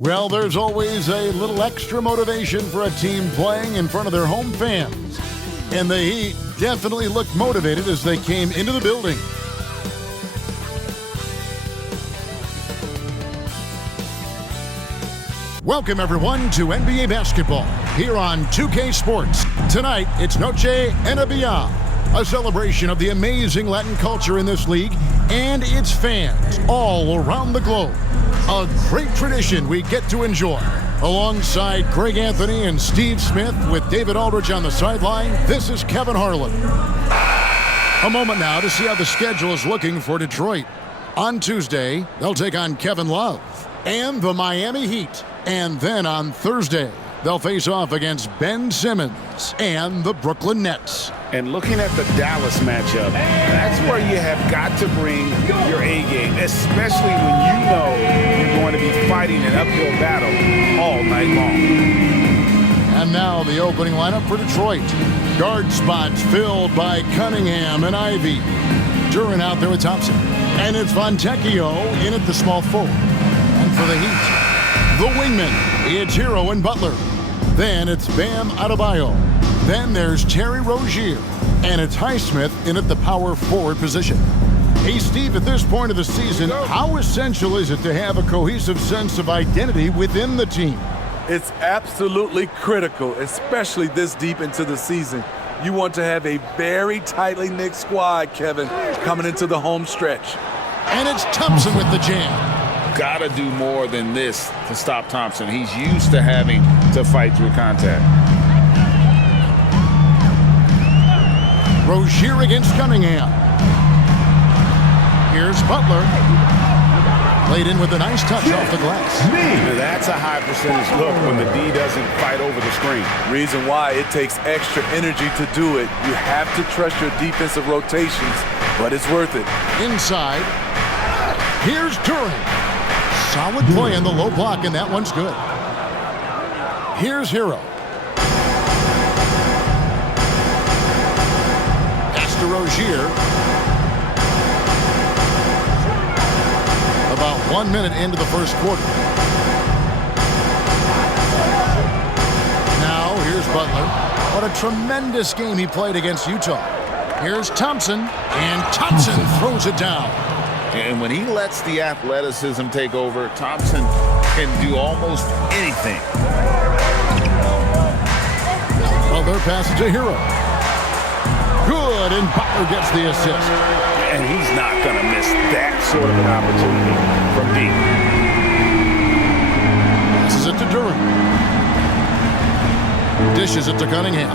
Well, there's always a little extra motivation for a team playing in front of their home fans. And the Heat definitely looked motivated as they came into the building. Welcome, everyone, to NBA basketball here on 2K Sports. Tonight, it's Noche Enabia, a celebration of the amazing Latin culture in this league and its fans all around the globe. A great tradition we get to enjoy. Alongside Greg Anthony and Steve Smith with David Aldridge on the sideline, this is Kevin Harlan. A moment now to see how the schedule is looking for Detroit. On Tuesday, they'll take on Kevin Love and the Miami Heat. And then on Thursday, they'll face off against Ben Simmons and the Brooklyn Nets. And looking at the Dallas matchup, that's where you have got to bring your A game, especially when you know you're going to be fighting an uphill battle all night long. And now the opening lineup for Detroit. Guard spots filled by Cunningham and Ivy. Duran out there with Thompson. And it's Fontecchio in at the small forward. And for the Heat, the wingman, it's Hero and Butler. Then it's Bam Adebayo. Then there's Terry Rozier. And it's Highsmith in at the power forward position. Hey, Steve, at this point of the season, how essential is it to have a cohesive sense of identity within the team? It's absolutely critical, especially this deep into the season. You want to have a very tightly knit squad, Kevin, coming into the home stretch. And it's Thompson with the jam. Gotta do more than this to stop Thompson. He's used to having to fight through contact. Rozier against Cunningham. Here's Butler. Laid in with a nice touch off the glass. Now that's a high percentage look when the D doesn't fight over the screen. Reason why it takes extra energy to do it. You have to trust your defensive rotations, but it's worth it. Inside. Here's Duran. Solid play in the low block, and that one's good. Here's Hero. Pass to Rozier. About 1 minute into the first quarter. Now, here's Butler. What a tremendous game he played against Utah. Here's Thompson, and Thompson throws it down. And when he lets the athleticism take over, Thompson can do almost anything. Well, their pass to Hero. Good, and Butler gets the assist. And he's not going to miss that sort of an opportunity from deep. Passes it to Duran. Dishes it to Cunningham.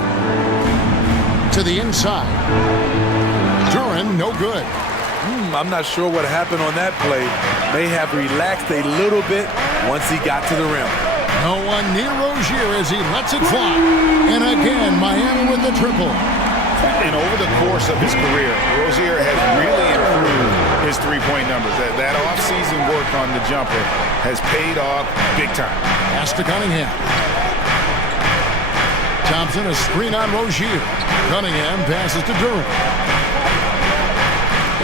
To the inside. Duran, no good. I'm not sure what happened on that play. May have relaxed a little bit once he got to the rim. No one near Rozier as he lets it fly. And again, Miami with the triple. And over the course of his career, Rozier has really improved his three-point numbers. That off-season work on the jumper has paid off big time. Pass to Cunningham. Thompson, a screen on Rozier. Cunningham passes to Duran.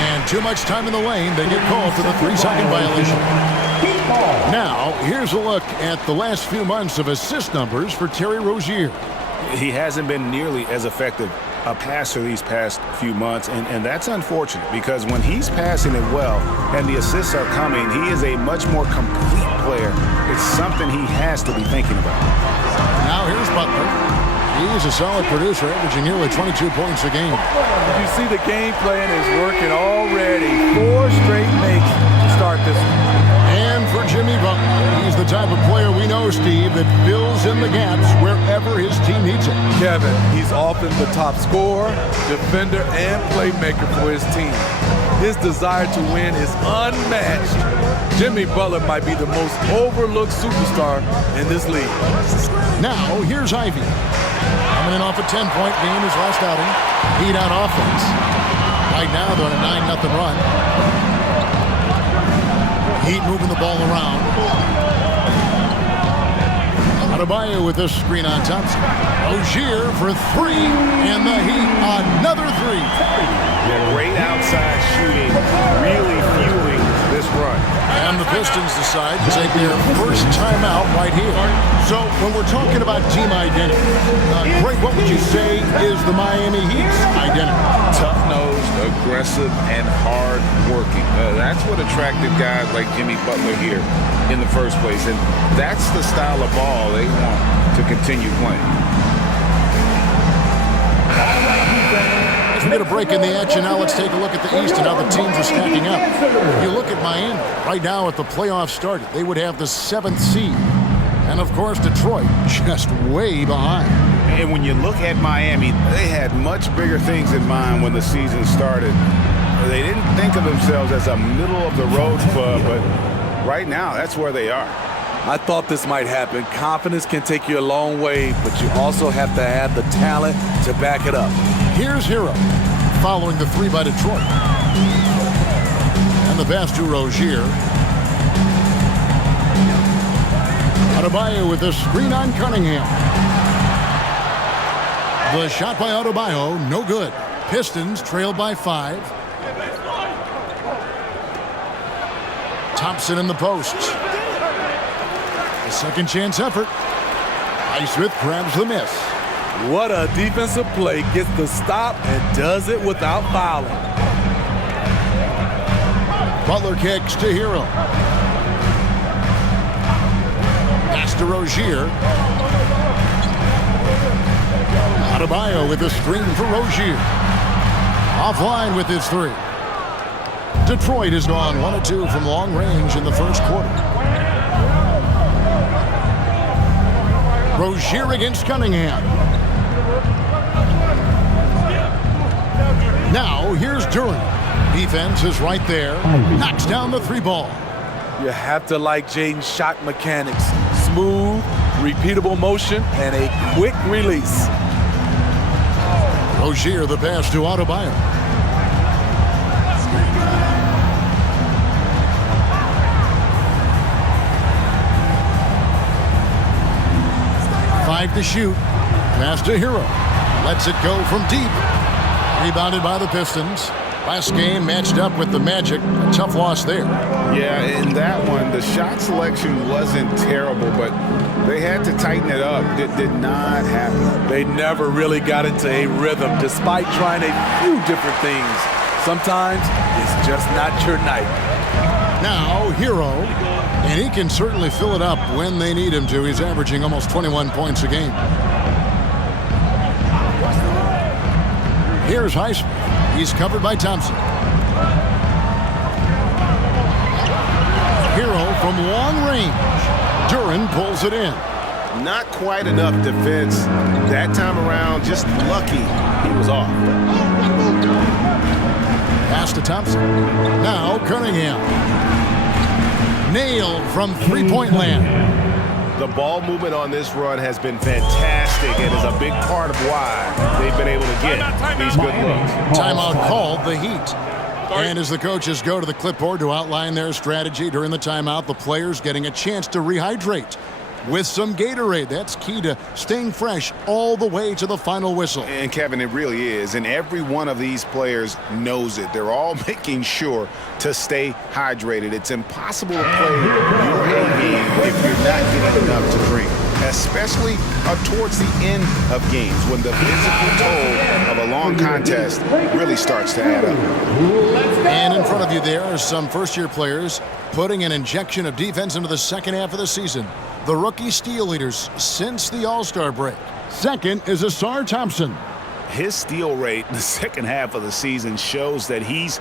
And too much time in the lane, they get called for the 3-second violation. Now, here's a look at the last few months of assist numbers for Terry Rozier. He hasn't been nearly as effective a passer these past few months, and that's unfortunate because when he's passing it well and the assists are coming, he is a much more complete player. It's something he has to be thinking about. Now here's Butler. He's a solid producer, averaging nearly 22 points a game. You see the game plan is working already. 4 straight makes to start this one. And for Jimmy Butler, he's the type of player we know, Steve, that fills in the gaps wherever his team needs it. Kevin, he's often the top scorer, defender, and playmaker for his team. His desire to win is unmatched. Jimmy Butler might be the most overlooked superstar in this league. Now, here's Ivy. Coming in off a 10-point game his last outing. Heat on offense. Right now, they're on a 9-0 run. Heat moving the ball around. Adebayo with this screen on Thompson. Rozier for 3, and the Heat another 3. Yeah, great outside shooting, really fueling this run. And the Pistons decide to take their first timeout right here. So when we're talking about team identity, Greg, what would you say is the Miami Heat's identity? Tough-nosed, aggressive, and hard-working. That's what attracted guys like Jimmy Butler here in the first place. And that's the style of ball they want to continue playing. As we get a break in the action now, let's take a look at the East and how the teams are stacking up. If you look at Miami, right now at the playoffs started, they would have the 7th seed. And, of course, Detroit just way behind. And when you look at Miami, they had much bigger things in mind when the season started. They didn't think of themselves as a middle-of-the-road club, but right now, that's where they are. I thought this might happen. Confidence can take you a long way, but you also have to have the talent to back it up. Here's Hero, following the 3 by Detroit. And the pass to Rozier. Adebayo with a screen on Cunningham. The shot by Adebayo, no good. Pistons trailed by 5. Thompson in the post. A second chance effort. Highsmith grabs the miss. What a defensive play. Gets the stop and does it without fouling. Butler kicks to Hero. Pass to Rozier. Adebayo with a screen for Rozier. Offline with his 3. Detroit has gone 1 of 2 from long range in the first quarter. Rozier against Cunningham. Now here's Duran. Defense is right there. Knocks down the 3 ball. You have to like Jaden's shot mechanics. Smooth, repeatable motion, and a quick release. Rozier the pass to Adebayo. Five to shoot. Pass to Hero. Lets it go from deep. Rebounded by the Pistons. Last game matched up with the Magic. A tough loss there. Yeah, in that one, the shot selection wasn't terrible, but they had to tighten it up. It did not happen. They never really got into a rhythm despite trying a few different things. Sometimes it's just not your night. Now, Hero. And he can certainly fill it up when they need him to. He's averaging almost 21 points a game. Here's Highsmith. He's covered by Thompson. Hero from long range. Duran pulls it in. Not quite enough defense. That time around, just lucky he was off. Pass to Thompson. Now Cunningham. Nailed from three-point land. The ball movement on this run has been fantastic and is a big part of why they've been able to get these good looks. Timeout called, the Heat. And as the coaches go to the clipboard to outline their strategy during the timeout, the players getting a chance to rehydrate with some Gatorade. That's key to staying fresh all the way to the final whistle. And Kevin, it really is. And every one of these players knows it. They're all making sure to stay hydrated. It's impossible to play your A game if you're not getting enough to drink, especially towards the end of games when the physical toll of a long contest really starts to add up. And in front of you there are some first-year players putting an injection of defense into the second half of the season. The rookie steal leaders since the All-Star break. Second is Asar Thompson. His steal rate in the second half of the season shows that he's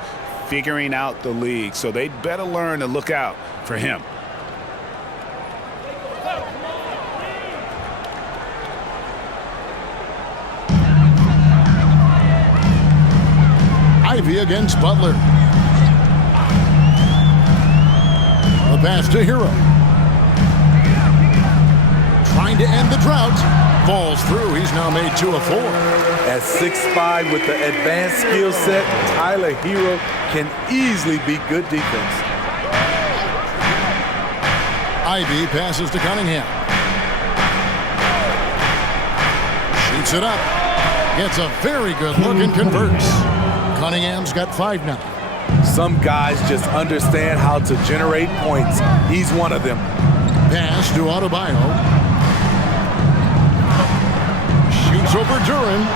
figuring out the league, so they'd better learn to look out for him. Ivy against Butler. The pass to Hero. Trying to end the drought. Falls through. He's now made 2 of 4. At 6'5" with the advanced skill set, Tyler Hero can easily be good defense. Ivy passes to Cunningham. Shoots it up. Gets a very good look and converts. Cunningham's got 5 now. Some guys just understand how to generate points. He's one of them. Pass to Adebayo. Shoots over Duran.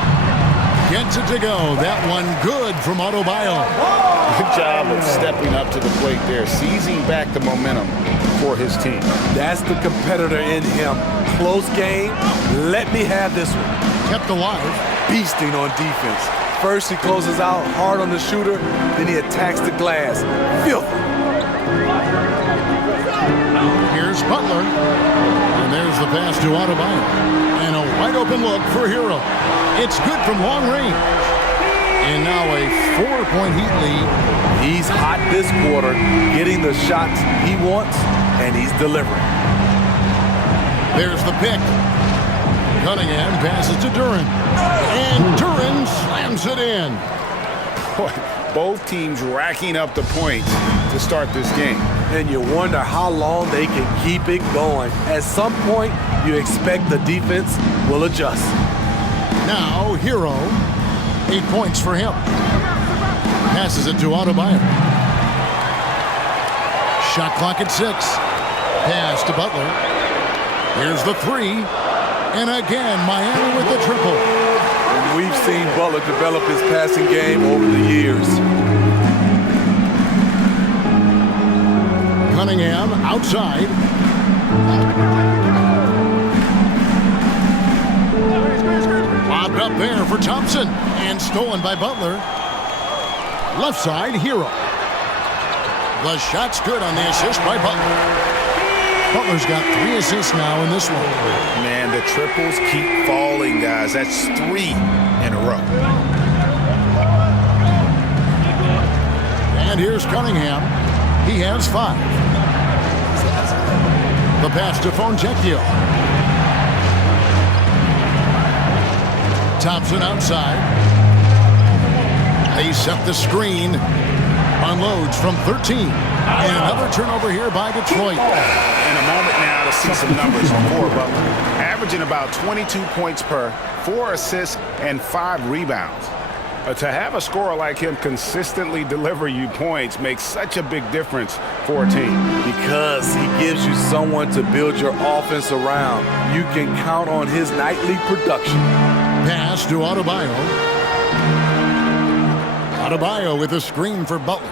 Gets it to go. That one good from Adebayo. Good job of stepping up to the plate there, seizing back the momentum for his team. That's the competitor in him. Close game. Let me have this one. Kept alive. Beasting on defense. First he closes out hard on the shooter, then he attacks the glass. Filthy. Here's Butler. And there's the pass to Adebayo. And a wide open look for Hero. It's good from long range. And now a 4-point Heat lead. He's hot this quarter, getting the shots he wants, and he's delivering. There's the pick. Cunningham passes to Duran. And Duran slams it in. Both teams racking up the points to start this game. And you wonder how long they can keep it going. At some point, you expect the defense will adjust. Now, Hero. 8 points for him. Passes it to Adebayo. Shot clock at 6. Pass to Butler. Here's the 3. And again, Miami with the triple. And we've seen Butler develop his passing game over the years. Cunningham outside. Lobbed up there for Thompson. And stolen by Butler. Left side, Hero. The shot's good on the assist by Butler. Butler's got 3 assists now in this one. Man, the triples keep falling, guys. That's 3 in a row. And here's Cunningham. He has 5. The pass to Fontecchio. Thompson outside. They set the screen. Unloads from 13. And another turnover here by Detroit. In a moment now to see some numbers for Butler. Averaging about 22 points per, 4 assists, and 5 rebounds. To have a scorer like him consistently deliver you points makes such a big difference for a team. Because he gives you someone to build your offense around. You can count on his nightly production. Pass to Adebayo. Adebayo with a screen for Butler.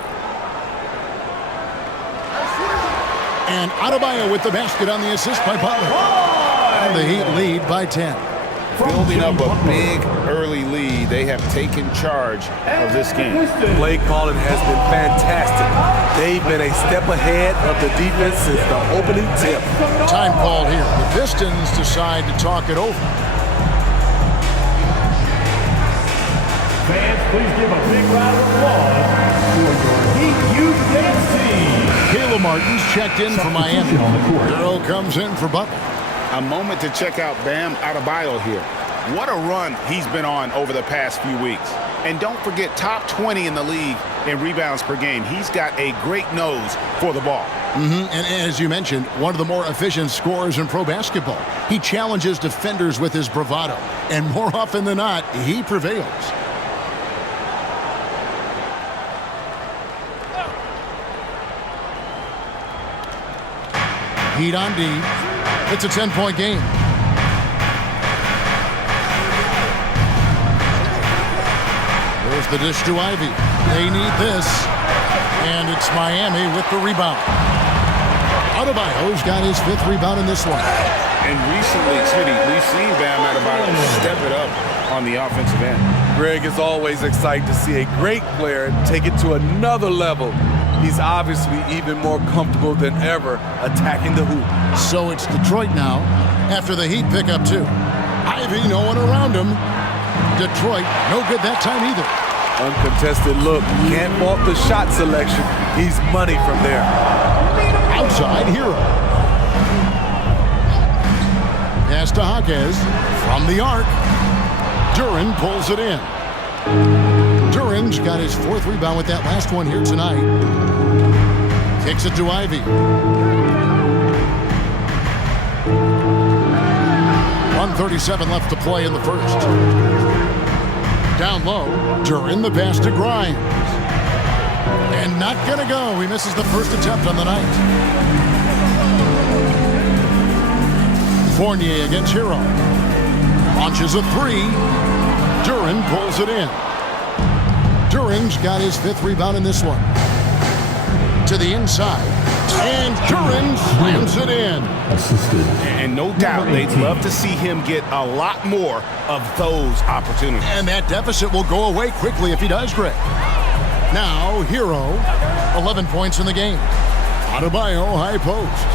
And Adebayo with the basket on the assist by Butler. And the Heat lead by 10. Building up a big early lead, they have taken charge of this game. Play calling has been fantastic. They've been a step ahead of the defense since the opening tip. Time called here. The Pistons decide to talk it over. Fans, please give a big round of applause for your Heat UHD. Caleb Martin's checked in for Miami. Earl comes in for Butler. A moment to check out Bam Adebayo here. What a run he's been on over the past few weeks. And don't forget, top 20 in the league in rebounds per game. He's got a great nose for the ball. And as you mentioned, one of the more efficient scorers in pro basketball. He challenges defenders with his bravado. And more often than not, he prevails. Heat on D. It's a 10-point game. There's the dish to Ivy. They need this. And it's Miami with the rebound. Adebayo's got his 5th rebound in this one. And recently, Smitty, we've seen Bam Adebayo step it up on the offensive end. Greg is always excited to see a great player take it to another level. He's obviously even more comfortable than ever attacking the hoop. So it's Detroit now after the Heat pick up 2. Ivy, no one around him. Detroit, no good that time either. Uncontested look. Can't fault the shot selection. He's money from there. Outside, Hero. Pass to Jaquez from the arc. Duran pulls it in. Duran's got his 4th rebound with that last one here tonight. Kicks it to Ivy. 1:37 left to play in the first. Down low, Duran the pass to Grimes. And not going to go. He misses the first attempt on the night. Fournier against Hero. Launches a three. Duran pulls it in. Duran's got his 5th rebound in this one. To the inside. And Duran slams it in. And no doubt they'd love to see him get a lot more of those opportunities. And that deficit will go away quickly if he does, Greg. Now, Hero, 11 points in the game. Adebayo, high post.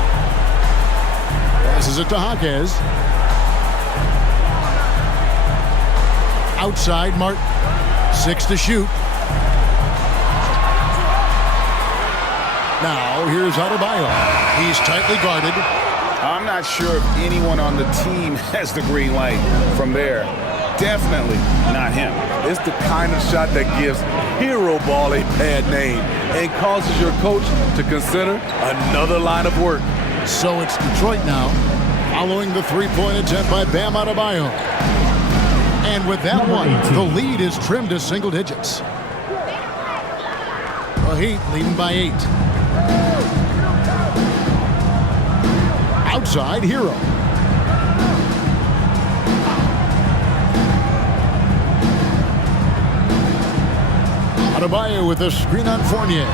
Passes it to Jaquez. Outside, Martin. 6 to shoot. Now, here's Adebayo. He's tightly guarded. I'm not sure if anyone on the team has the green light from there. Definitely not him. It's the kind of shot that gives Hero Ball a bad name and causes your coach to consider another line of work. So it's Detroit now, following the three-point attempt by Bam Adebayo. And with that one, the lead is trimmed to single digits. The Heat leading by 8. Outside, Hero. Adebayo with a screen on Fournier.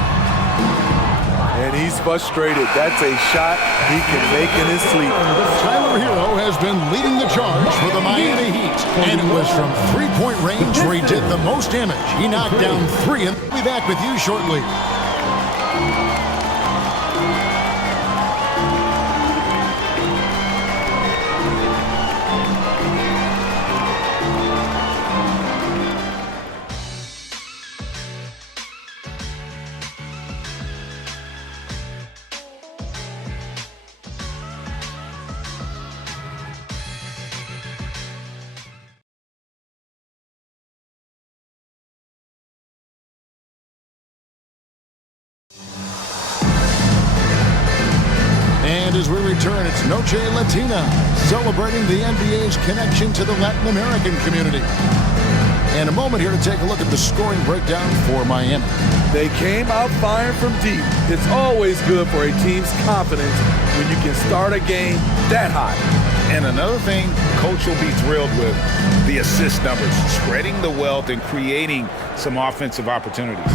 And he's frustrated. That's a shot he can make in his sleep. Tyler Hero has been leading the charge for the Miami Heat. And it was from three-point range where he did the most damage. He knocked down 3, and we'll be back with you shortly. And as we return, it's Noche Latina, celebrating the NBA's connection to the Latin American community. And a moment here to take a look at the scoring breakdown for Miami. They came out firing from deep. It's always good for a team's confidence when you can start a game that high. And another thing Coach will be thrilled with, the assist numbers, spreading the wealth and creating some offensive opportunities.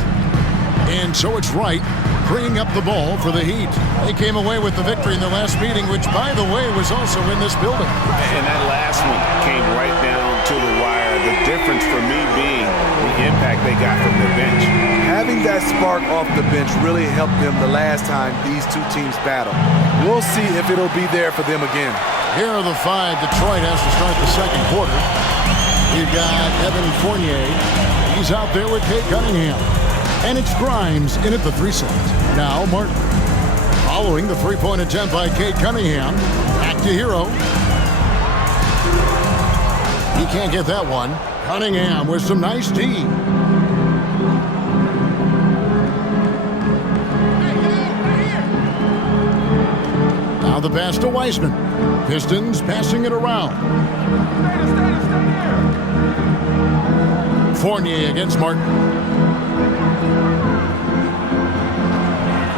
And so it's right, bringing up the ball for the Heat. They came away with the victory in the last meeting, which, by the way, was also in this building. And that last one came right down to the wire. The difference for me being the impact they got from the bench. Having that spark off the bench really helped them the last time these two teams battled. We'll see if it'll be there for them again. Here are the 5 Detroit has to start the second quarter. You've got Evan Fournier. He's out there with Cade Cunningham. And it's Grimes in at the 3 slot. Now Martin. Following the three-point attempt by Cade Cunningham. Back to Hero. He can't get that one. Cunningham with some nice D. Now the pass to Wiseman. Pistons passing it around. Fournier against Martin.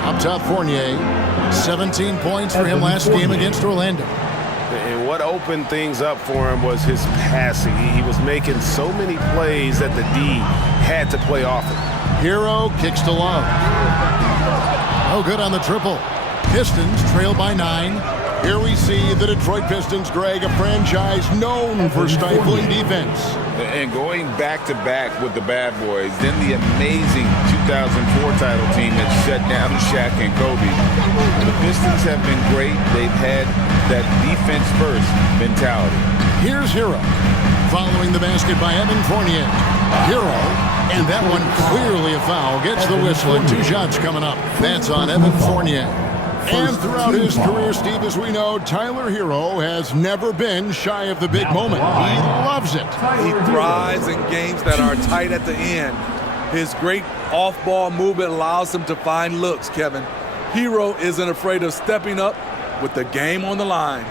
Up top, Fournier. 17 points for him last game against Orlando. And what opened things up for him was his passing. He was making so many plays that the D had to play off it. Hero kicks to Love. No good on the triple. Pistons trail by 9. Here we see the Detroit Pistons, Greg, a franchise known for stifling defense. And going back-to-back with the bad boys, then the amazing 2004 title team that shut down Shaq and Kobe. The Pistons have been great. They've had that defense-first mentality. Here's Hero, following the basket by Evan Fournier. Hero, and that one clearly a foul, gets the whistle, and 2 shots coming up. That's on Evan Fournier. And throughout his career, Steve, as we know, Tyler Hero has never been shy of the big moment. He loves it. He thrives in games that are tight at the end. His great off-ball movement allows him to find looks, Kevin. Hero isn't afraid of stepping up with the game on the line.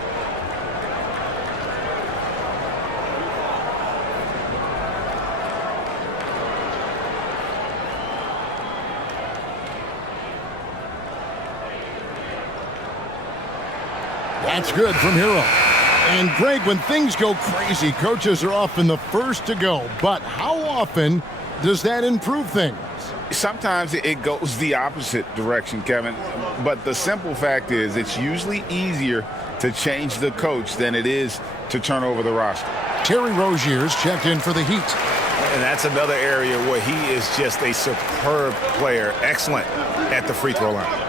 That's good from Hero. And Greg, when things go crazy, coaches are often the first to go. But how often does that improve things? Sometimes it goes the opposite direction, Kevin. But the simple fact is it's usually easier to change the coach than it is to turn over the roster. Terry Rozier's checked in for the Heat. And that's another area where he is just a superb player. Excellent at the free throw line.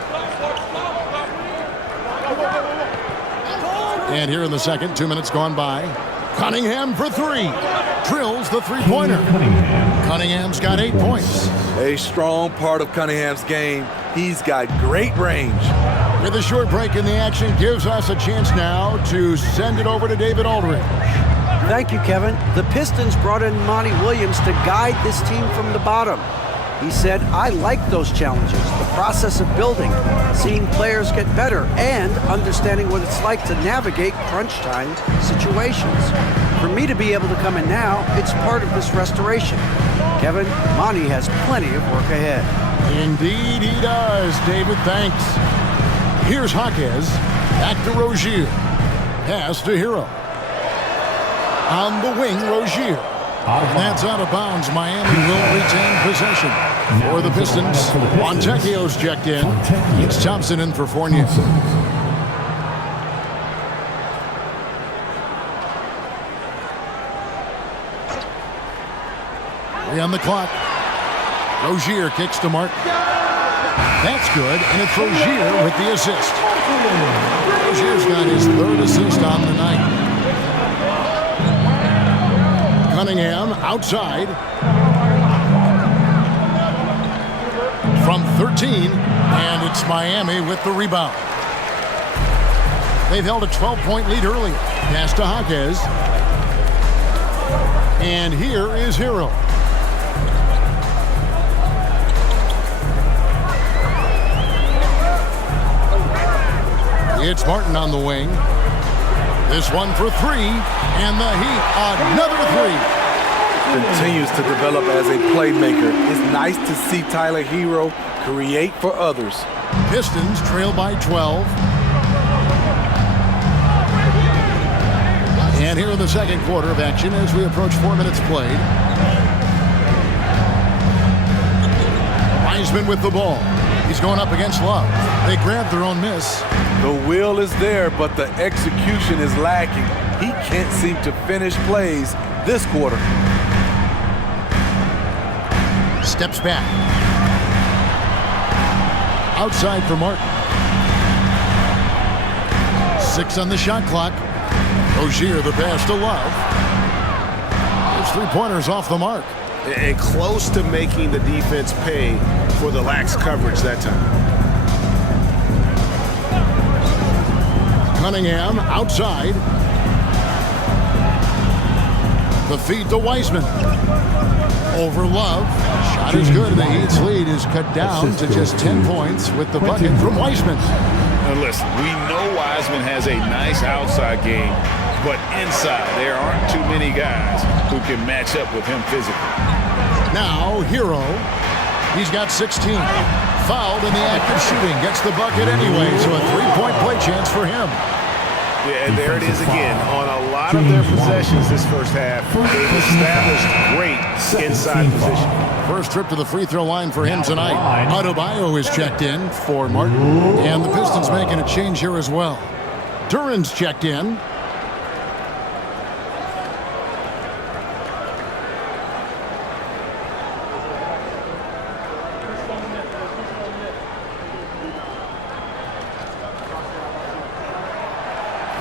And here in the second, 2 minutes gone by. Cunningham for three. Drills the three-pointer. Cunningham's got 8 points. A strong part of Cunningham's game. He's got great range. With a short break in the action, gives us a chance now to send it over to David Aldridge. Thank you, Kevin. The Pistons brought in Monty Williams to guide this team from the bottom. He said, I like those challenges, the process of building, seeing players get better, and understanding what it's like to navigate crunch time situations. For me to be able to come in now, it's part of this restoration. Kevin, Monty has plenty of work ahead. Indeed he does, David, thanks. Here's Jaquez, back to Rozier. Pass to Hero. On the wing, Rozier. And that's out of bounds. Miami will retain possession. For the Pistons, Fontecchio's checked in. It's Thompson in for Fournier. Three on the clock. Rozier kicks to Martin. That's good, and it's Rozier with the assist. Rozier's got his third assist on the night. Cunningham outside from 13, and it's Miami with the rebound. They've held a 12-point lead early. Pass to Jaquez. And here is Hero. It's Martin on the wing. This one for three, and the Heat, another three. Continues to develop as a playmaker. It's nice to see Tyler Hero create for others. Pistons trail by 12. And here in the second quarter of action as we approach 4 minutes played. Wiseman with the ball. He's going up against Love. They grab their own miss. The will is there, but the execution is lacking. He can't seem to finish plays this quarter. Steps back. Outside for Martin. 6 on the shot clock. Rozier the pass to Love. Those three-pointers off the mark. And close to making the defense pay for the lax coverage that time. Cunningham outside. The feed to Wiseman. Over Love. Shot is good. The Heat's lead is cut down to just 10 points with the bucket from Wiseman. Now listen, we know Wiseman has a nice outside game, but inside there aren't too many guys who can match up with him physically. Now Hero. He's got 16. Fouled in the act of shooting. Gets the bucket anyway, so a three-point play chance for him. Yeah, and there it is again. On a lot of their possessions this first half, they've established great inside position. First trip to the free throw line for him tonight. Adebayo is checked in for Martin. And the Pistons making a change here as well. Duran's checked in.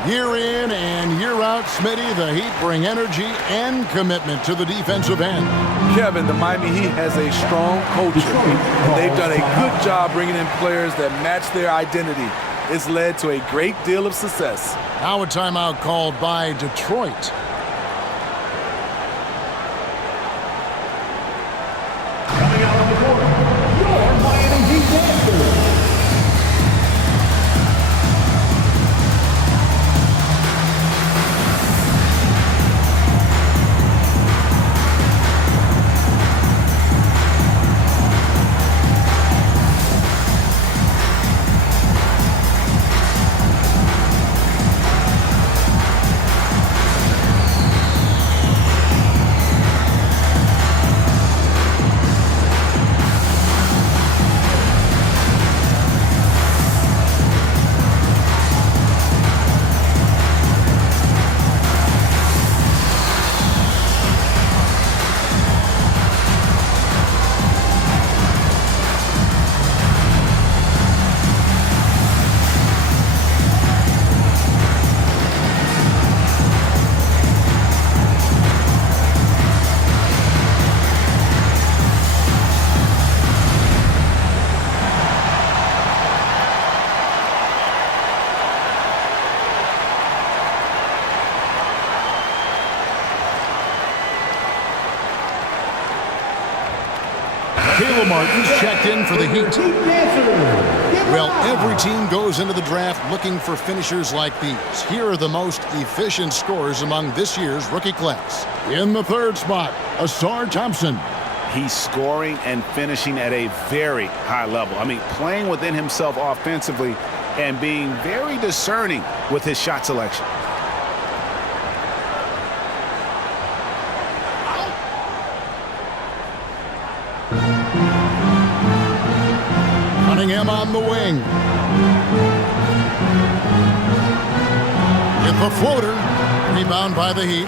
Year in and year out, Smitty, the Heat bring energy and commitment to the defensive end. Kevin, the Miami Heat has a strong culture, and they've done a good job bringing in players that match their identity. It's led to a great deal of success. Now a timeout called by Detroit. Coming out on the court, your Miami Heat dancers. Caleb Martin's checked in for the Heat. Well, every team goes into the draft looking for finishers like these. Here are the most efficient scorers among this year's rookie class. In the third spot, Asar Thompson. He's scoring and finishing at a very high level. I mean, playing within himself offensively and being very discerning with his shot selection. Cunningham on the wing. With the floater. Rebound by the Heat.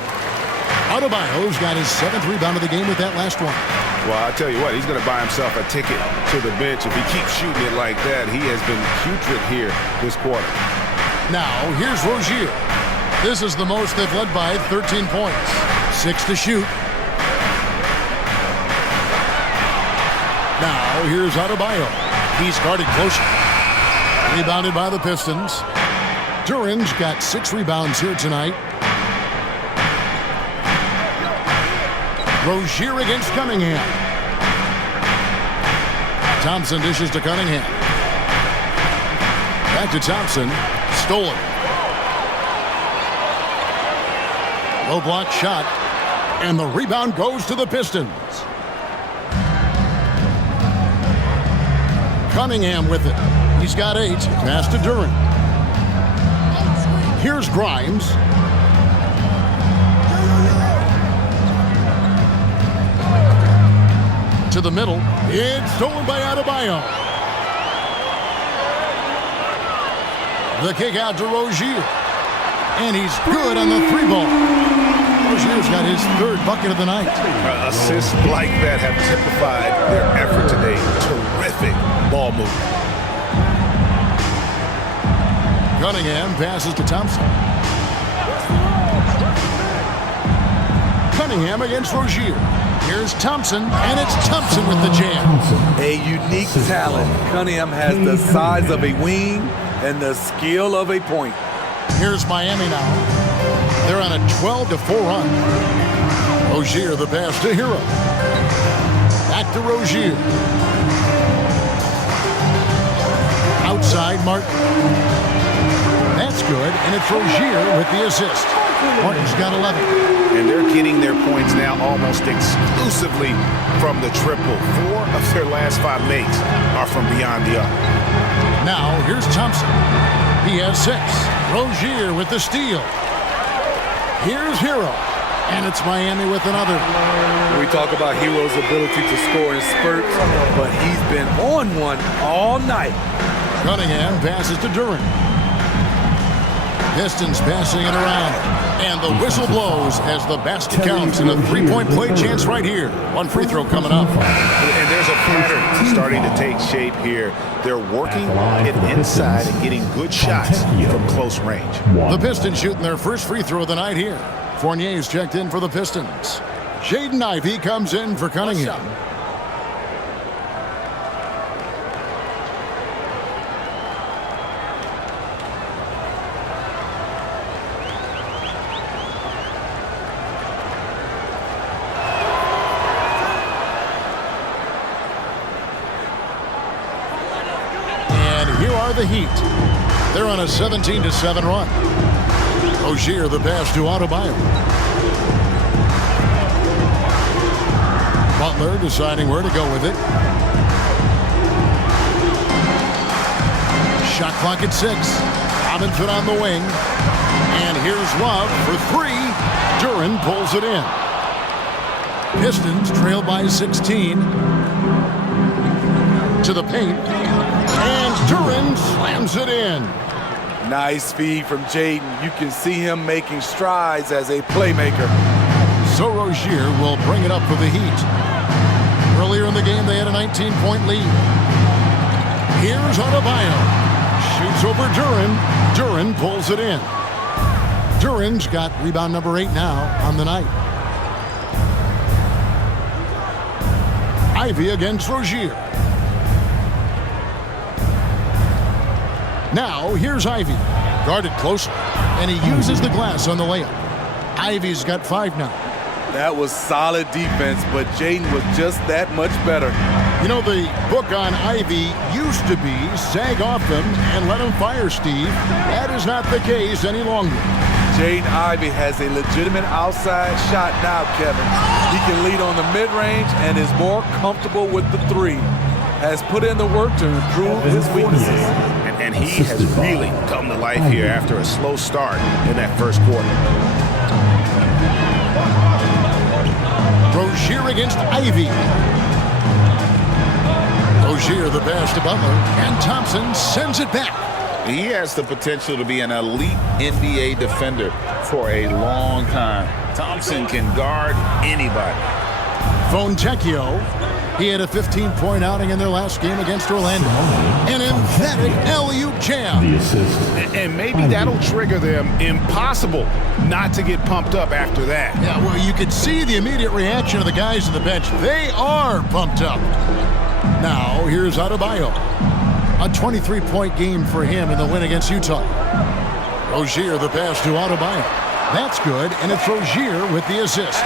Adebayo's got his 7th rebound of the game with that last one. Well, I'll tell you what, he's going to buy himself a ticket to the bench. If he keeps shooting it like that, he has been putrid here this quarter. Now, here's Rozier. This is the most they've led by 13 points. 6 to shoot. Now, here's Adebayo. He's guarded closer. Rebounded by the Pistons. Duran's got 6 rebounds here tonight. Rozier against Cunningham. Thompson dishes to Cunningham. Back to Thompson. Stolen. Low block shot. And the rebound goes to the Pistons. Cunningham with it. He's got 8. Pass to Duran. Here's Grimes. To the middle. It's stolen by Adebayo. The kick out to Rozier. And he's good on the 3-ball. Rozier's got his 3rd bucket of the night. Assists like that have typified their effort today. Terrific ball movement. Cunningham passes to Thompson. Cunningham against Rozier. Here's Thompson, and it's Thompson with the jam. A unique talent. Cunningham has the size of a wing and the skill of a point. Here's Miami now. They're on a 12-4 run. Rozier the pass to Hero. Back to Rozier. Outside Martin. That's good, and it's Rozier with the assist. Martin's got 11. And they're getting their points now almost exclusively from the triple. 4 of their last 5 makes are from beyond the arc. Now, here's Thompson. He has 6. Rozier with the steal. Here's Hero. And it's Miami with another. We talk about Hero's ability to score in spurts, but he's been on one all night. Cunningham passes to Duran. Pistons passing it around. And the whistle blows as the basket counts and a 3-point play chance right here. One free throw coming up. And there's a pattern starting to take shape here. They're working it inside and getting good shots from close range. The Pistons shooting their first free throw of the night here. Fournier's checked in for the Pistons. Jaden Ivey comes in for Cunningham. The Heat. They're on a 17-7 run. Rozier the pass to Adebayo. Butler deciding where to go with it. Shot clock at 6. Robinson on the wing. And here's Love for 3. Duran pulls it in. Pistons trail by 16. To the paint. And Duran slams it in. Nice feed from Jaden. You can see him making strides as a playmaker. So Rozier will bring it up for the Heat. Earlier in the game, they had a 19-point lead. Here's Adebayo. Shoots over Duran. Duran pulls it in. Duran's got rebound number 8 now on the night. Ivey against Rozier. Now, here's Ivey. Guarded closer. And he uses the glass on the layup. Ivey's got 5 now. That was solid defense, but Jaden was just that much better. You know, the book on Ivy used to be sag off him and let him fire, Steve. That is not the case any longer. Jaden Ivey has a legitimate outside shot now, Kevin. He can lead on the mid-range and is more comfortable with the three. Has put in the work to improve his weaknesses. And he has really come to life here after a slow start in that first quarter. Rozier against Ivy. Rozier the pass to Butler, and Thompson sends it back. He has the potential to be an elite NBA defender for a long time. Thompson can guard anybody. Fontecchio, he had a 15-point outing in their last game against Orlando. An emphatic alley-oop jam. The assist. And maybe that'll trigger them. Impossible not to get pumped up after that. Yeah, well, you could see the immediate reaction of the guys on the bench. They are pumped up. Now, here's Adebayo. A 23-point game for him in the win against Utah. Rozier the pass to Adebayo. That's good, and it's Rozier with the assist.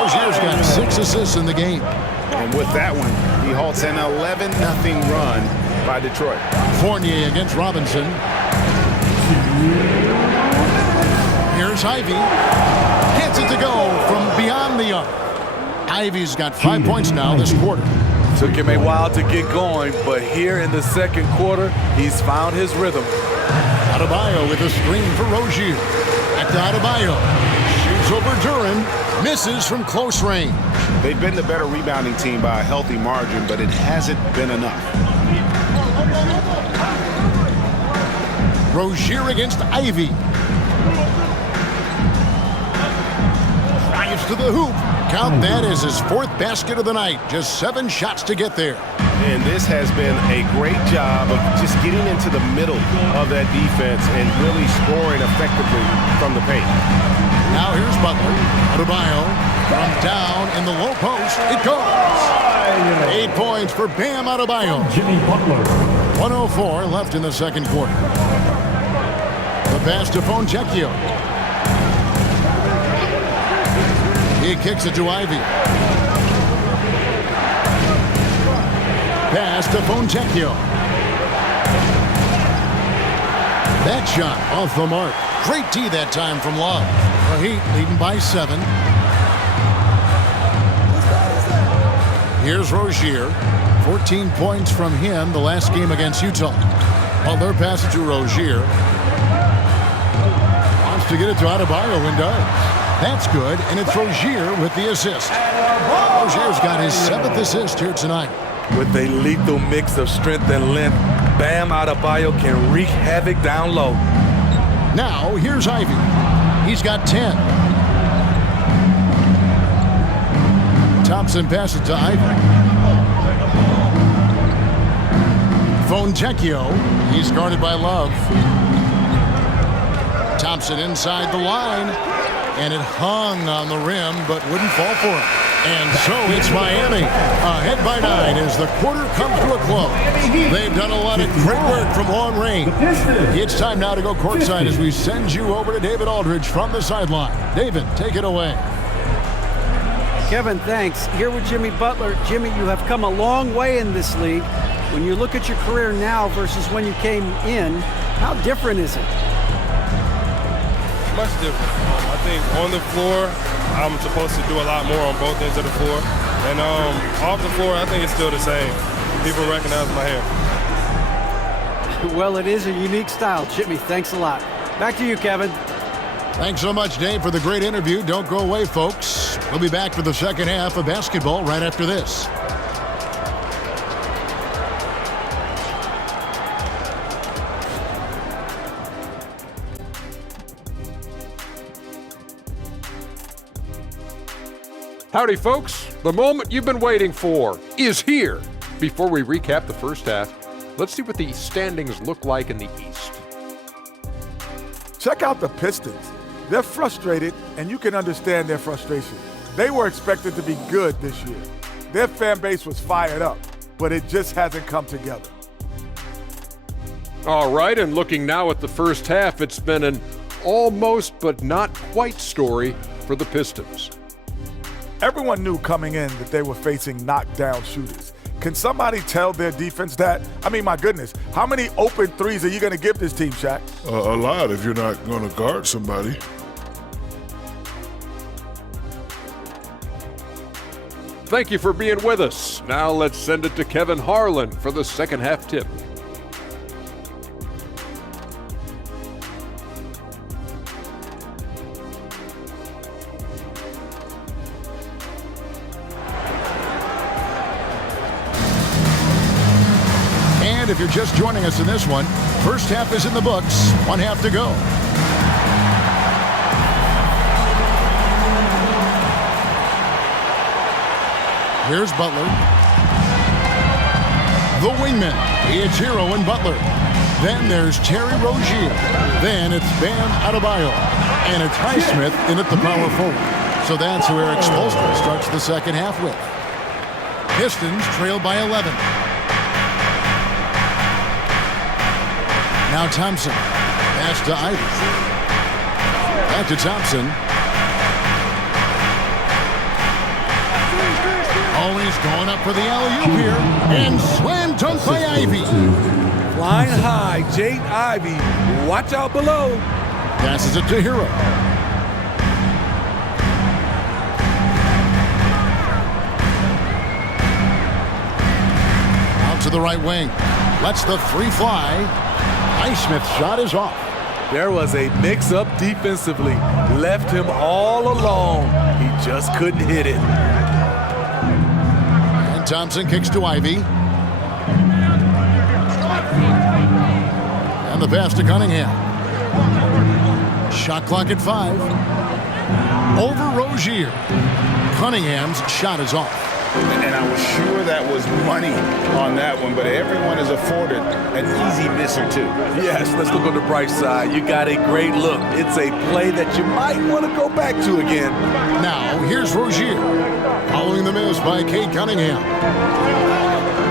Rozier's got 6 assists in the game. And with that one, he halts an 11-0 run by Detroit. Fournier against Robinson. Here's Ivy. Gets it to go from beyond the arc. Ivy's got 5 points now this quarter. Took him a while to get going, but here in the second quarter, he's found his rhythm. Adebayo with a screen for Rozier. Back to Adebayo. Shoots over Duran. Misses from close range. They've been the better rebounding team by a healthy margin, but it hasn't been enough. Rozier against Ivy. Drives to the hoop. Count that as his 4th basket of the night. Just 7 shots to get there. And this has been a great job of just getting into the middle of that defense and really scoring effectively from the paint. Now here's Butler. Adebayo from down in the low post. It goes. 8 points for Bam Adebayo. Jimmy Butler. 1:04 left in the second quarter. The pass to Fontecchio. He kicks it to Ivy. Pass to Fontecchio. That shot off the mark. Great D that time from Love. The Heat leading by 7. Here's Rozier. 14 points from him the last game against Utah. Butler passes to Rozier. Wants to get it to Adebayo and does. That's good, and it's Rozier with the assist. Rozier's got his 7th assist here tonight. With a lethal mix of strength and length, Bam Adebayo can wreak havoc down low. Now, here's Ivy. He's got 10. Thompson passes to Ivy. Fontecchio. He's guarded by Love. Thompson inside the line. And it hung on the rim, but wouldn't fall for him. And so it's Miami, ahead by 9 as the quarter comes to a close. They've done a lot of great work from long range. It's time now to go courtside as we send you over to David Aldridge from the sideline. David, take it away. Kevin, thanks. Here with Jimmy Butler. Jimmy, you have come a long way in this league. When you look at your career now versus when you came in, how different is it? Much different. I think on the floor, I'm supposed to do a lot more on both ends of the floor. And off the floor, I think it's still the same. People recognize my hair. Well, it is a unique style. Jimmy, thanks a lot. Back to you, Kevin. Thanks so much, Dave, for the great interview. Don't go away, folks. We'll be back for the second half of basketball right after this. Howdy, folks. The moment you've been waiting for is here. Before we recap the first half, let's see what the standings look like in the East. Check out the Pistons. They're frustrated, and you can understand their frustration. They were expected to be good this year. Their fan base was fired up, but it just hasn't come together. All right, and looking now at the first half, it's been an almost but not quite story for the Pistons. Everyone knew coming in that they were facing knockdown shooters. Can somebody tell their defense that? I mean, my goodness, how many open threes are you going to give this team, Shaq? A lot if you're not going to guard somebody. Thank you for being with us. Now let's send it to Kevin Harlan for the second half tip. And if you're just joining us in this one, first half is in the books, one half to go. Here's Butler. The wingman. It's Hero and Butler. Then there's Terry Rozier. Then it's Bam Adebayo. And it's Highsmith in at the power forward. So that's who Eric Spoelstra starts the second half with. Pistons trail by 11. Now Thompson. Pass to Ivy. Back to Thompson. Always going up for the alley-oop here. And slam dunk by Ivy. Flying high, Jaden Ivey. Watch out below. Passes it to Hero. Out to the right wing. Lets the three fly. Highsmith's shot is off. There was a mix-up defensively. Left him all alone. He just couldn't hit it. And Thompson kicks to Ivy. And the pass to Cunningham. Shot clock at 5. Over Rozier. Cunningham's shot is off. And I was sure that was money on that one, but everyone is afforded an easy miss or two. Yes, let's look on the bright side. You got a great look. It's a play that you might want to go back to again. Now, here's Rozier. Following the miss by Cade Cunningham.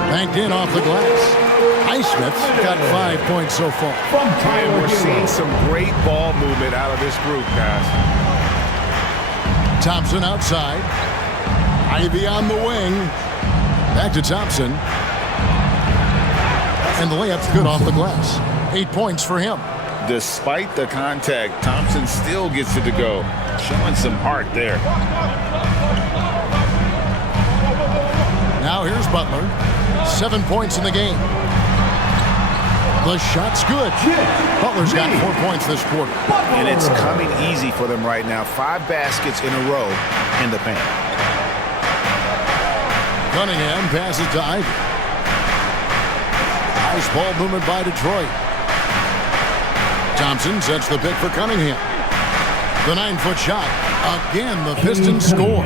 Banked in off the glass. Highsmith's got 5 points so far. And we're seeing some great ball movement out of this group, guys. Thompson outside. Ivy on the wing. Back to Thompson. And the layup's good off the glass. 8 points for him. Despite the contact, Thompson still gets it to go. Showing some heart there. Now here's Butler. 7 points in the game. The shot's good. Butler's got 4 points this quarter. And it's coming easy for them right now. 5 baskets in a row in the paint. Cunningham passes to Ivy. Nice ball movement by Detroit. Thompson sets the pick for Cunningham. The 9-foot shot. Again, the Pistons score.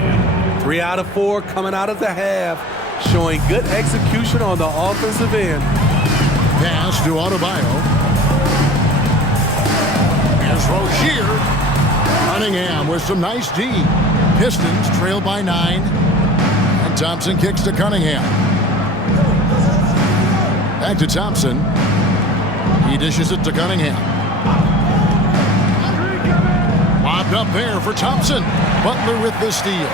3 out of 4 coming out of the half. Showing good execution on the offensive end. Pass to Adebayo. Here's Rozier. Cunningham with some nice D. Pistons trail by 9. And Thompson kicks to Cunningham. Back to Thompson. He dishes it to Cunningham. Lobbed up there for Thompson. Butler with the steal.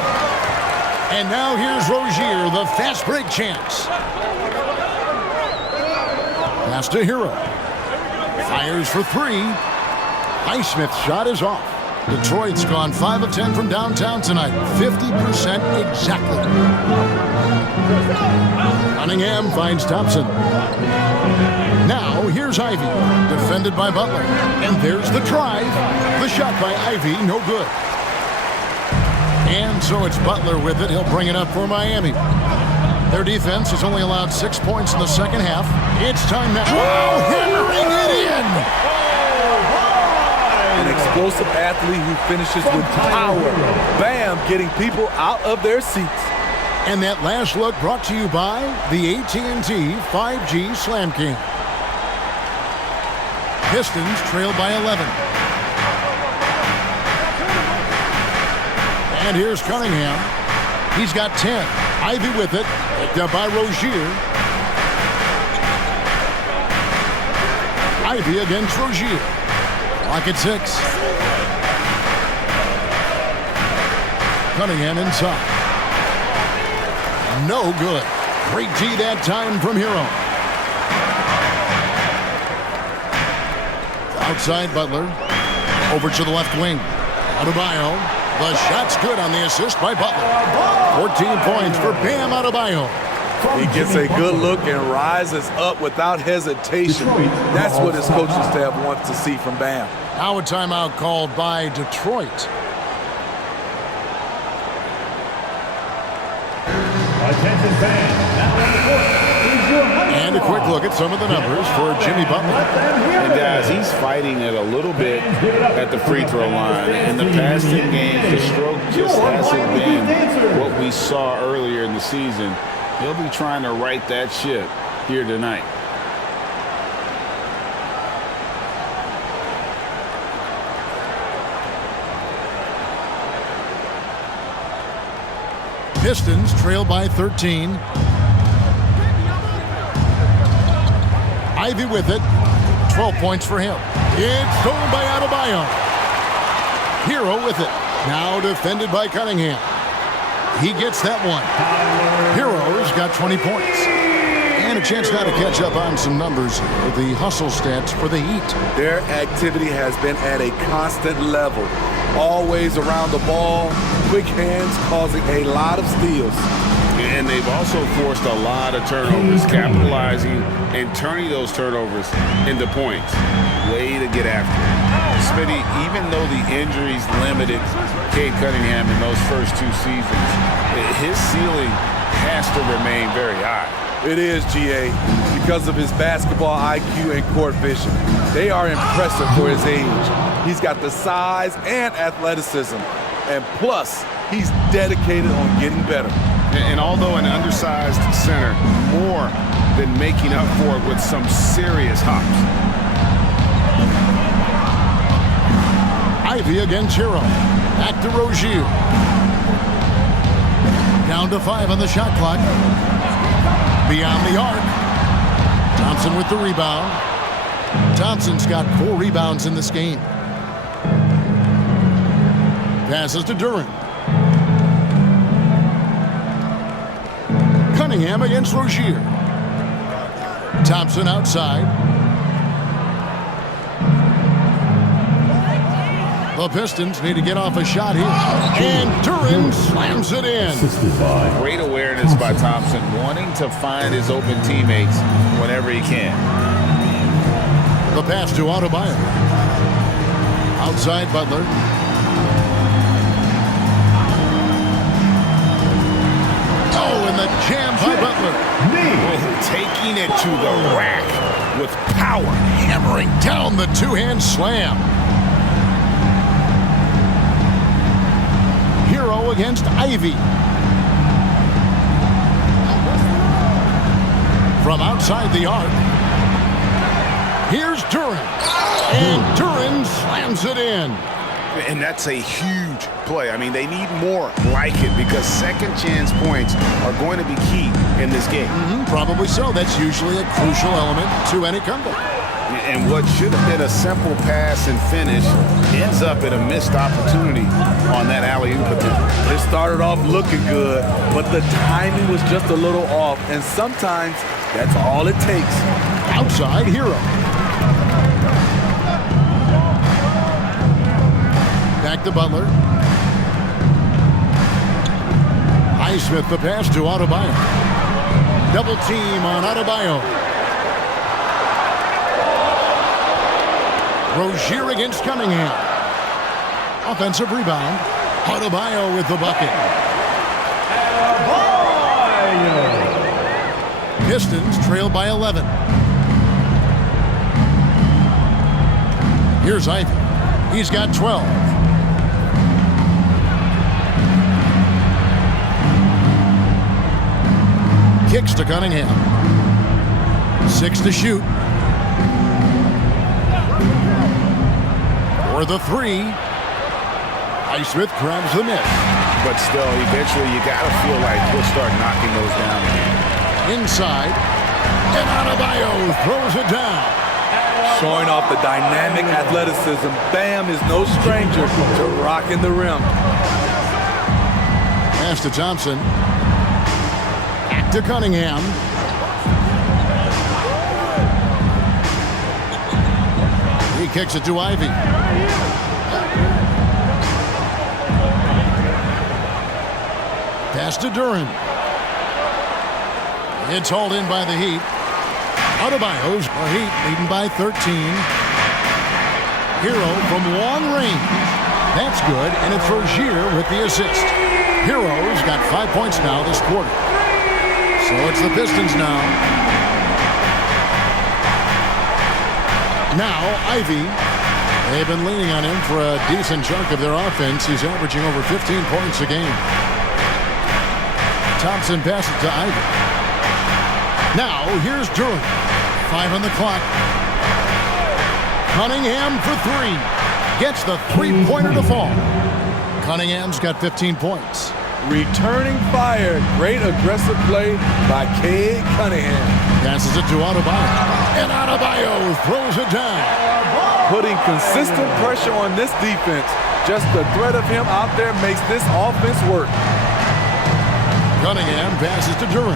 And now here's Rozier, the fast break chance. Pass to Hero. Fires for 3. Highsmith's shot is off. Detroit's gone 5 of 10 from downtown tonight. 50% exactly. Cunningham finds Thompson. Now here's Ivy. Defended by Butler. And there's the drive. The shot by Ivy, no good. And so it's Butler with it. He'll bring it up for Miami. Their defense has only allowed 6 points in the second half. It's time now. Oh, hammering it in! An explosive athlete who finishes with power. Bam, getting people out of their seats. And that last look brought to you by the AT&T 5G Slam King. Pistons trail by 11. And here's Cunningham. He's got 10. Ivy with it. Picked up by Rozier. Ivy against Rozier. Clock at 6. Cunningham inside. No good. Great D that time from Hero. Outside Butler. Over to the left wing. Adebayo. The shot's good on the assist by Butler. 14 points for Bam Adebayo. He gets a good look and rises up without hesitation. That's what his coaching staff wants to see from Bam. Now a timeout called by Detroit. Attention fans. Now on the court is your high And a quick look at some of the numbers for Jimmy Butler. And guys, he's fighting it a little bit at the free throw line. In the past 10 games, the stroke just hasn't been what we saw earlier in the season. He'll be trying to right that ship here tonight. Pistons trail by 13. Ivy with it. 12 points for him. It's stolen by Adebayo. Hero with it. Now defended by Cunningham. He gets that one. Hero's got 20 points. And a chance now to catch up on some numbers with the hustle stats for the Heat. Their activity has been at a constant level. Always around the ball, quick hands causing a lot of steals. And they've also forced a lot of turnovers, capitalizing and turning those turnovers into points. Way to get after it. Smitty, even though the injuries limited Cade Cunningham in those first two seasons, his ceiling has to remain very high. It is, GA, because of his basketball IQ and court vision. They are impressive for his age. He's got the size and athleticism. And plus, he's dedicated on getting better. And although an undersized center, more than making up for it with some serious hops. Ivy against Hero. Back to Rozier. Down to 5 on the shot clock. Beyond the arc. Thompson with the rebound. Thompson's got 4 rebounds in this game. Passes to Duran. Cunningham against Rozier. Thompson outside. The Pistons need to get off a shot here. And Duran slams it in. Great awareness by Thompson, wanting to find his open teammates whenever he can. The pass to Adebayo. Outside Butler. Oh, and the jam by Butler. Taking it to the rack with power. Hammering down the two-hand slam. Hero against Ivy. From outside the arc. Here's Duran. And Duran slams it in. And that's a huge play. I mean, they need more like it because second chance points are going to be key in this game. Probably so. That's usually a crucial element to any comeback. And what should have been a simple pass and finish ends up in a missed opportunity on that alley-oop attempt. It started off looking good, but the timing was just a little off, and sometimes that's all it takes. Outside Hero. Back to Butler. Highsmith the pass to Adebayo. Double team on Adebayo. Rozier against Cunningham. Offensive rebound. Adebayo with the bucket. Pistons trail by 11. Here's Ivy. He's got 12. Kicks to Cunningham. 6 to shoot. For the 3. Highsmith grabs the miss. But still, eventually you got to feel like he'll start knocking those down. Inside. And Adebayo throws it down. Showing off the dynamic athleticism, Bam is no stranger to rocking the rim. Pass to Thompson. Back to Cunningham. He kicks it to Ivy. Pass to Duran. It's hauled in by the Heat. Adebayo's the Heat leading by 13. Hero from long range. That's good, and it's Rozier with the assist. Hero's got 5 points now this quarter. So it's the Pistons now. Now, Ivy. They've been leaning on him for a decent chunk of their offense. He's averaging over 15 points a game. Thompson passes to Ivy. Now, here's Duran. 5 on the clock. Cunningham for 3. Gets the three-pointer to fall. Cunningham's got 15 points. Returning fire. Great aggressive play by Cade Cunningham. Passes it to Adebayo. And Adebayo throws it down. Putting consistent pressure on this defense. Just the threat of him out there makes this offense work. Cunningham passes to Duran.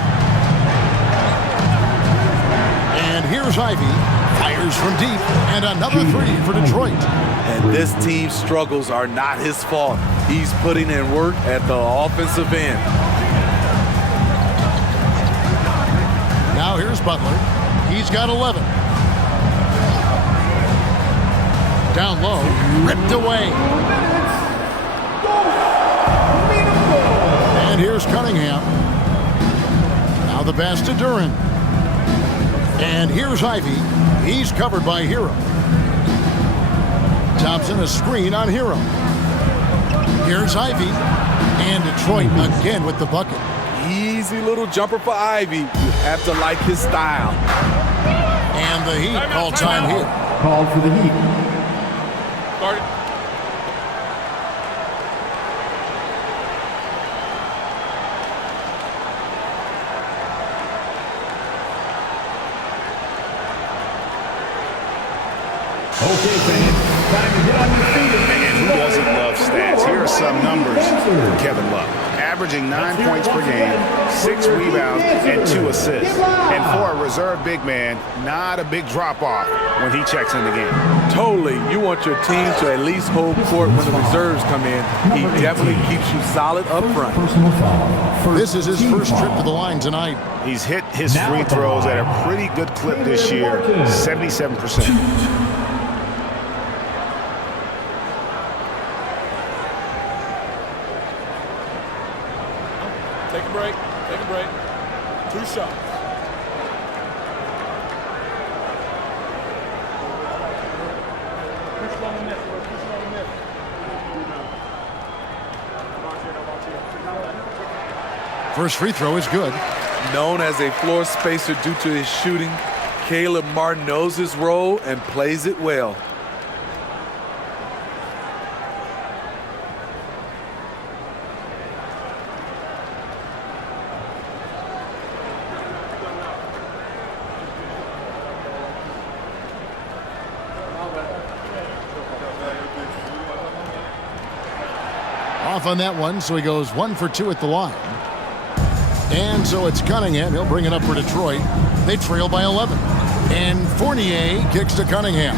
And here's Ivy. Fires from deep. And another 3 for Detroit. And this team's struggles are not his fault. He's putting in work at the offensive end. Now here's Butler. He's got 11. Down low. Ripped away. And here's Cunningham. Now the pass to Duran. And here's Ivy. He's covered by Hero. Thompson a screen on Hero. Here's Ivy. And Detroit again with the bucket. Easy little jumper for Ivy. You have to like his style. And the Heat call time here. Called for the Heat. Started. Okay, fans. Time to get on your feet. And who doesn't love stats? Here are some numbers for Kevin Love. Averaging 9 points per game, 6 rebounds, and 2 assists. And for a reserve big man, not a big drop-off when he checks in the game. Totally. You want your team to at least hold court when the reserves come in. He definitely keeps you solid up front. Personal foul. This is his first trip to the line tonight. He's hit his free throws at a pretty good clip this year, 77%. Take a break. Take a break. 2 shots. First free throw is good. Known as a floor spacer due to his shooting, Caleb Martin knows his role and plays it well. Off on that one, so he goes 1 for 2 at the line. And so it's Cunningham. He'll bring it up for Detroit. They trail by 11. And Fournier kicks to Cunningham.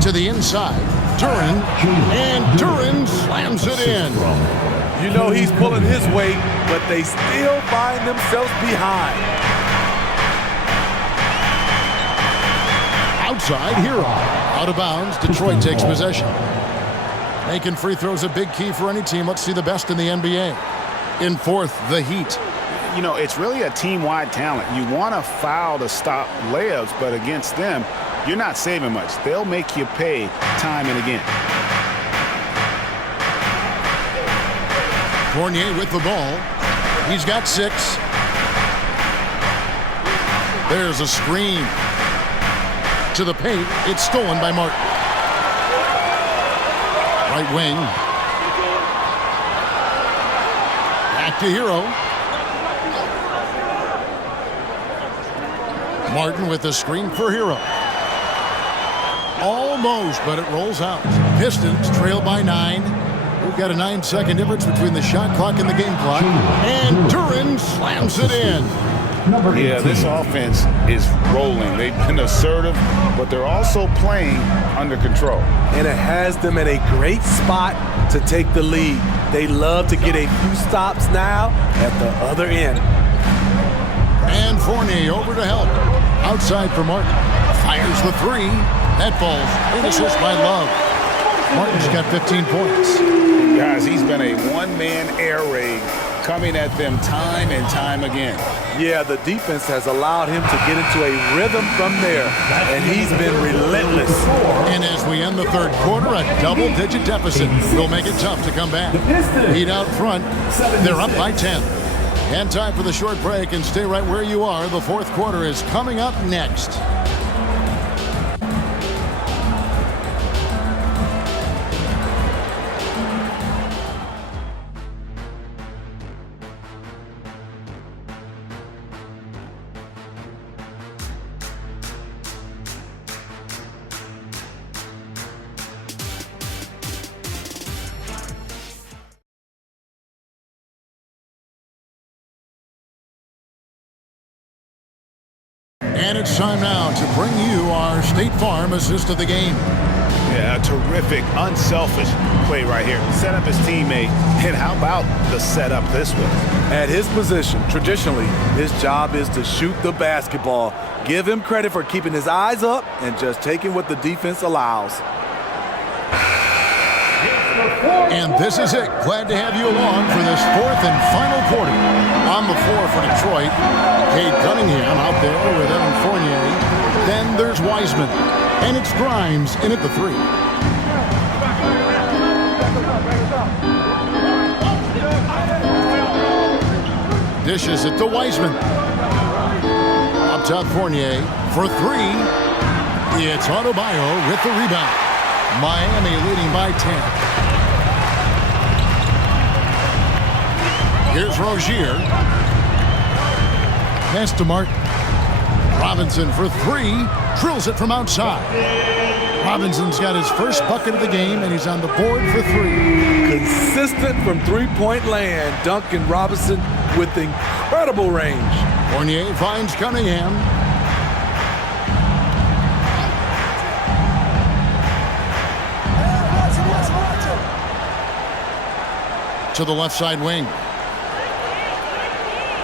To the inside. Duran. And Duran slams it in. You know he's pulling his weight, but they still find themselves behind. Outside, Hero. Out of bounds, Detroit takes possession. Making free throws a big key for any team. Let's see the best in the NBA. In fourth, the Heat. You know, it's really a team-wide talent. You want to foul to stop layups, but against them, you're not saving much. They'll make you pay time and again. Fournier with the ball. He's got 6. There's a screen. To the paint. It's stolen by Martin. Right wing. Back to Hero. Martin with the screen for Hero. Almost, but it rolls out. Pistons trail by 9. We've got a 9-second difference between the shot clock and the game clock. And Duran slams it in. Yeah, this offense is rolling. They've been assertive, but they're also playing under control. And it has them in a great spot to take the lead. They love to get a few stops now at the other end. And Fournier over to help. Outside for Martin. Fires the three. That falls. An assist by Love. Martin's got 15 points. Guys, he's been a one-man air raid coming at them time and time again. Yeah, the defense has allowed him to get into a rhythm from there, and he's been relentless. And as we end the third quarter, a double-digit deficit will make it tough to come back. Heat out front. They're up by 10. And time for the short break, and stay right where you are. The fourth quarter is coming up next. And it's time now to bring you our State Farm assist of the game. Yeah, a terrific, unselfish play right here. Set up his teammate, and how about the setup this way? At his position, traditionally, his job is to shoot the basketball. Give him credit for keeping his eyes up and just taking what the defense allows. And this is it. Glad to have you along for this fourth and final quarter. On the floor for Detroit, Cade Cunningham out there with Evan Fournier. Then there's Wiseman. And it's Grimes in at the three. Dishes it to Wiseman. Up top Fournier for three. It's Adebayo with the rebound. Miami leading by 10. Here's Rozier. Pass to Martin. Robinson for three. Drills it from outside. Robinson's got his first bucket of the game, and he's on the board for three. Consistent from three-point land. Duncan Robinson with incredible range. Fournier finds Cunningham. To the left side wing.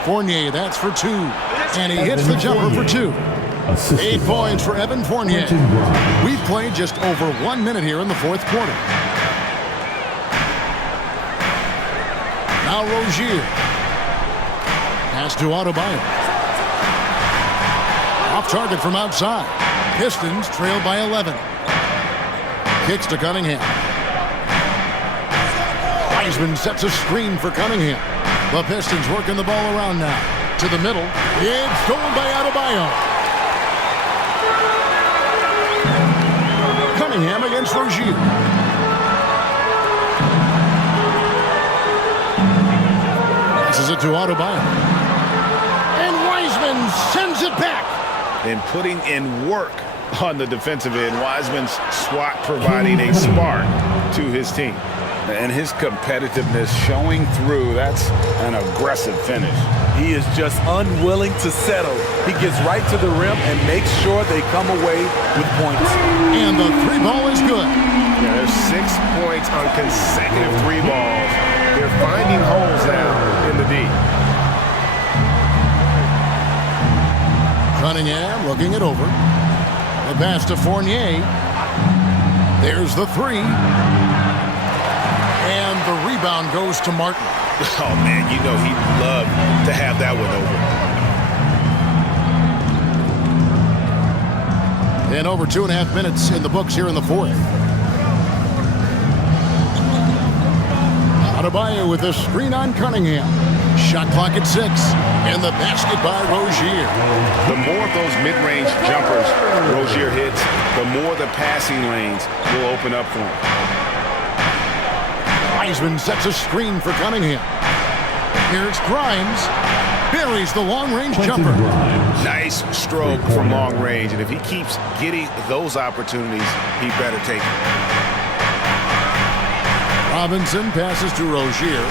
Fournier, that's for two. And he hits the jumper for two. 8 points for Evan Fournier. We've played just over 1 minute here in the fourth quarter. Now Rozier. Pass to Adebayo. Off target from outside. Pistons trail by 11. Kicks to Cunningham. Wiseman sets a screen for Cunningham. The Pistons working the ball around now. To the middle. It's stolen by Adebayo. Cunningham against Rozier. Passes it to Adebayo. And Wiseman sends it back. And putting in work on the defensive end. Wiseman's swat providing a spark to his team. And his competitiveness showing through. That's an aggressive finish. He is just unwilling to settle. He gets right to the rim and makes sure they come away with points. And the three ball is good. Yeah, there's 6 points on consecutive three balls. They're finding holes now in the D. Cunningham looking it over. The pass to Fournier. There's the three. And the rebound goes to Martin. Oh, man, you know he'd love to have that one over. And over 2.5 minutes in the books here in the fourth. Adebayo with a screen on Cunningham. Shot clock at 6. And the basket by Rozier. The more of those mid-range jumpers Rozier hits, the more the passing lanes will open up for him. Wiseman sets a screen for Cunningham. Here it's Grimes. Buries the long-range jumper. Nice stroke from long range, and if he keeps getting those opportunities, he better take it. Robinson passes to Rozier.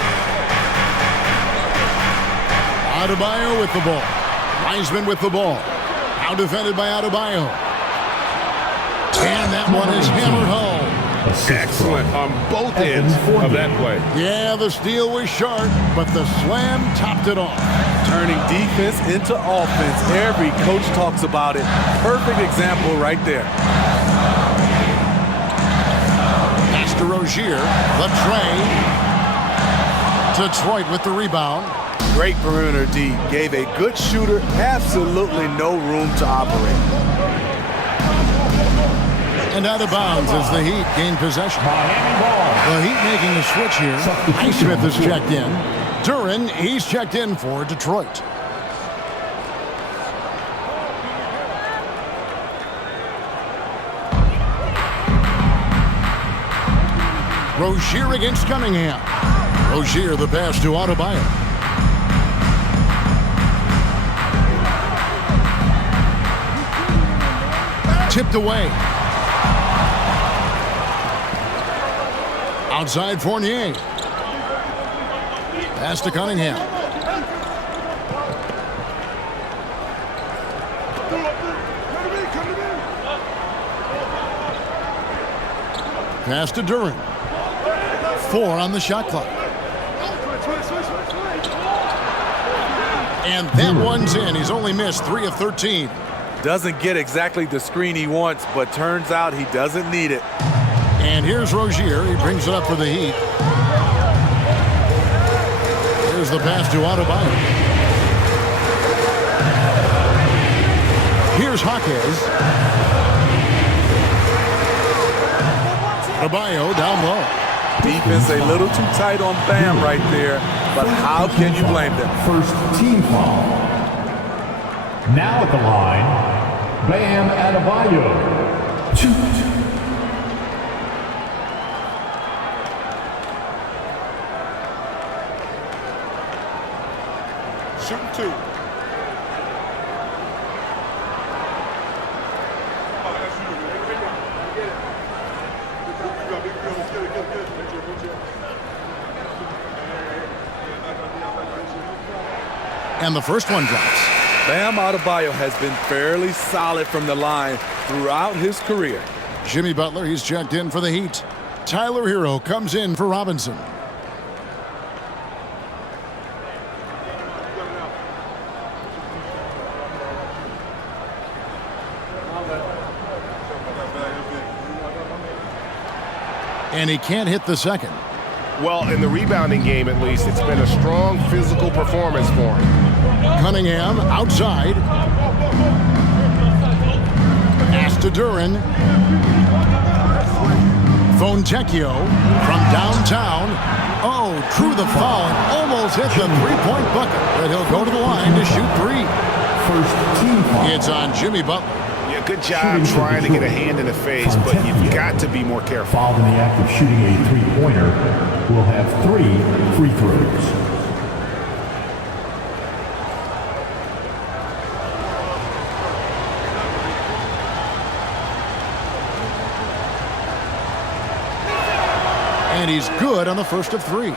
Adebayo with the ball. Wiseman with the ball. Now defended by Adebayo. And that one is hammered home. Excellent on both ends of that play. Yeah, the steal was sharp, but the slam topped it off. Turning defense into offense. Every coach talks about it. Perfect example right there. Pass to Rozier. The tray. Detroit with the rebound. Great perimeter D. Gave a good shooter absolutely no room to operate. And out of bounds as the Heat gain possession. The Heat making a switch here. Highsmith is checked in. Duren, he's checked in for Detroit. Rozier against Cunningham. Rozier the pass to Adebayo. Tipped away. Outside Fournier. Pass to Cunningham. Pass to Duren. 4 on the shot clock. And that one's in. He's only missed 3 of 13. Doesn't get exactly the screen he wants, but turns out he doesn't need it. And here's Rozier. He brings it up for the Heat. Here's the pass to Adebayo. Here's Jaquez. Adebayo down low. Defense a little too tight on Bam right there, but how can you blame them? First team foul. Now at the line, Bam Adebayo. 2. Shooting 2. And the first one drops. Bam Adebayo has been fairly solid from the line throughout his career. Jimmy Butler, he's checked in for the Heat. Tyler Hero comes in for Robinson. And he can't hit the second. Well, in the rebounding game, at least, it's been a strong physical performance for him. Cunningham outside. Pass to Duren. Fontecchio from downtown. Oh, drew the foul and almost hit the three-point bucket. But he'll go to the line to shoot 3. First team foul. It's on Jimmy Butler. Yeah, good job trying to get a hand in the face, but you've got to be more careful. Fouled in the act of shooting a three-pointer will have 3 free throws. And he's good on the first of 3.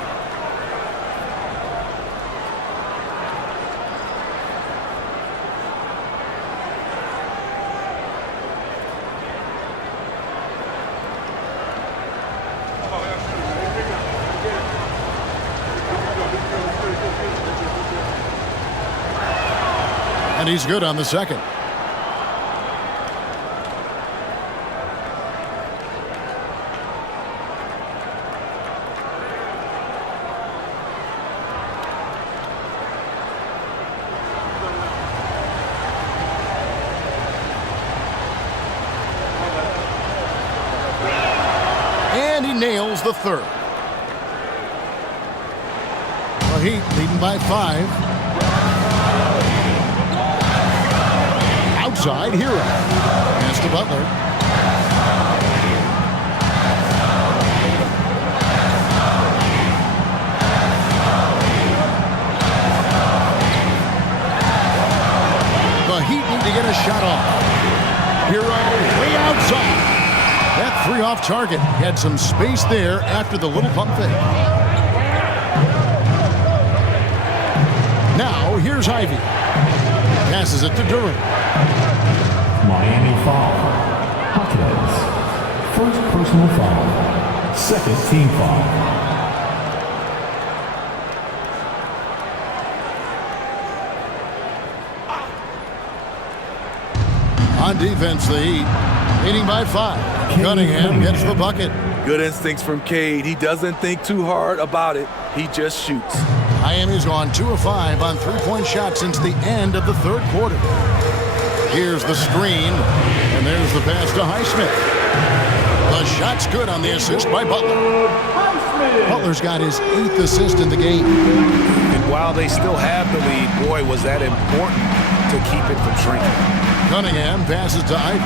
And he's good on the second. And he nails the third. The Heat leading by 5. Outside Hero. Pass to Butler. The Heat need to get a shot off. Hero way outside. That three off target. Had some space there after the little pump fake. Now, here's Ivy. Passes it to Durant. Miami foul. Hawkins. First personal foul. Second team foul. On defense, the Heat leading by 5. Cunningham gets the bucket. Good instincts from Cade. He doesn't think too hard about it. He just shoots. Miami's gone 2 of 5 on three-point shots since the end of the third quarter. Here's the screen, and there's the pass to Highsmith. The shot's good on the assist by Butler. Butler's got his 8th assist in the game. And while they still have the lead, boy, was that important to keep it from shrinking. Cunningham passes to Ivy.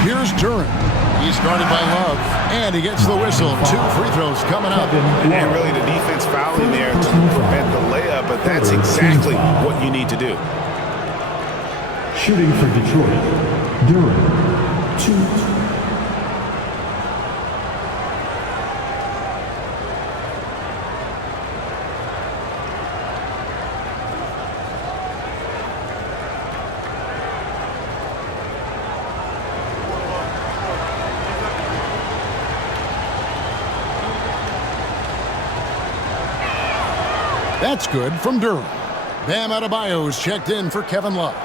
Here's Durant. He's guarded by Love, and he gets the whistle. 2 free throws coming up. And really the defense fouling there to prevent the layup, but that's exactly what you need to do. Shooting for Detroit, Durant. 2. That's good from Durham. Bam Adebayo's checked in for Kevin Love.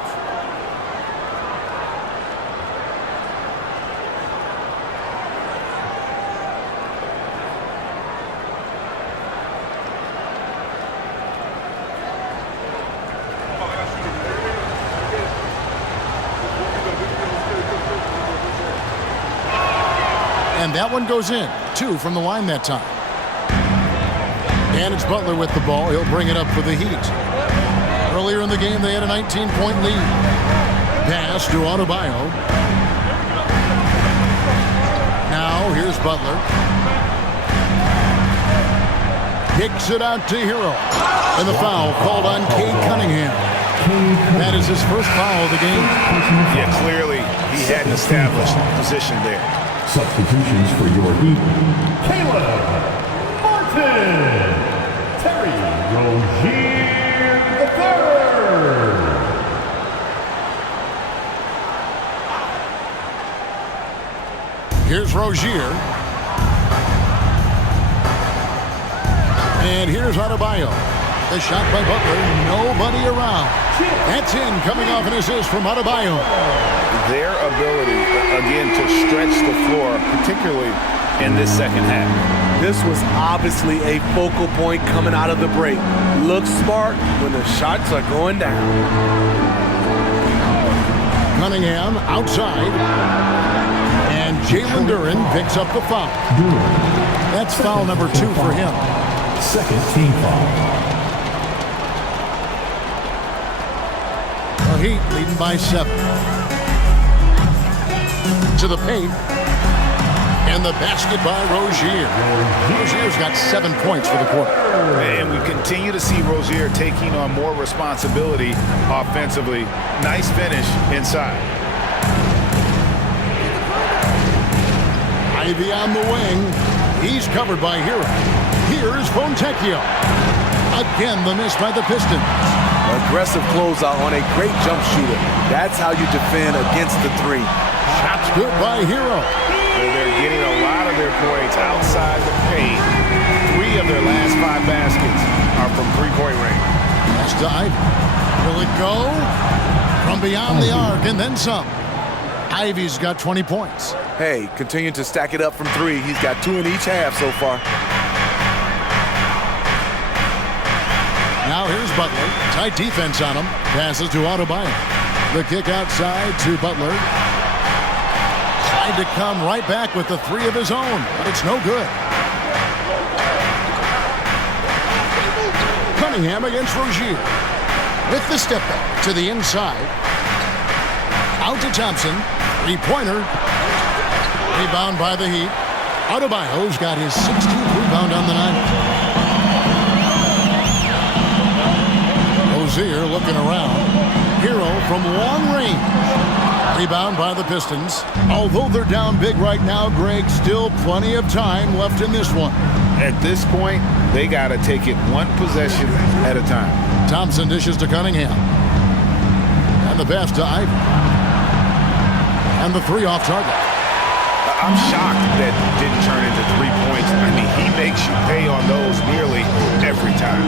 And that one goes in. 2 from the line that time. And it's Butler with the ball. He'll bring it up for the Heat. Earlier in the game, they had a 19-point lead. Pass to Adebayo. Now, here's Butler. Kicks it out to Hero. And the foul called on Cade Cunningham. That is his first foul of the game. Yeah, clearly he hadn't established position there. Substitutions for your Heat. Caleb Martin. Terry Rozier III. Here's Rozier. And here's Adebayo. The shot by Butler. Nobody around. That's in, coming off an assist from Adebayo. Their ability, again, to stretch the floor, particularly in this second half. This was obviously a focal point coming out of the break. Looks smart when the shots are going down. Cunningham outside. And Jalen Duren picks up the foul. That's foul number 2 for him. Second team foul. The Heat leading by 7. To the paint. And the basket by Rozier. Rozier's got 7 points for the quarter. And we continue to see Rozier taking on more responsibility offensively. Nice finish inside. Ivy on the wing. He's covered by Hero. Here's Fontecchio. Again, the miss by the Pistons. Aggressive closeout on a great jump shooter. That's how you defend against the 3. Shots good by Hero. They're getting a lot of their points outside the paint. 3 of their last 5 baskets are from three-point range. Pass to Ivy. Will it go? From beyond the arc and then some. Ivy's got 20 points. Hey, continue to stack it up from 3. He's got 2 in each half so far. Now here's Butler. Tight defense on him. Passes to Adebayo. The kick outside to Butler. Tried to come right back with the 3 of his own, but it's no good. Cunningham against Rozier. With the step back to the inside. Out to Thompson. 3-pointer. Rebound by the Heat. Adebayo's got his 16th rebound on the night. Rozier looking around. Hero from long range. Rebound by the Pistons. Although they're down big right now, Greg, still plenty of time left in this one. At this point, they got to take it one possession at a time. Thompson dishes to Cunningham. And the pass to Ivy. And the three off target. I'm shocked that didn't turn into 3 points. I mean, he makes you pay on those nearly every time.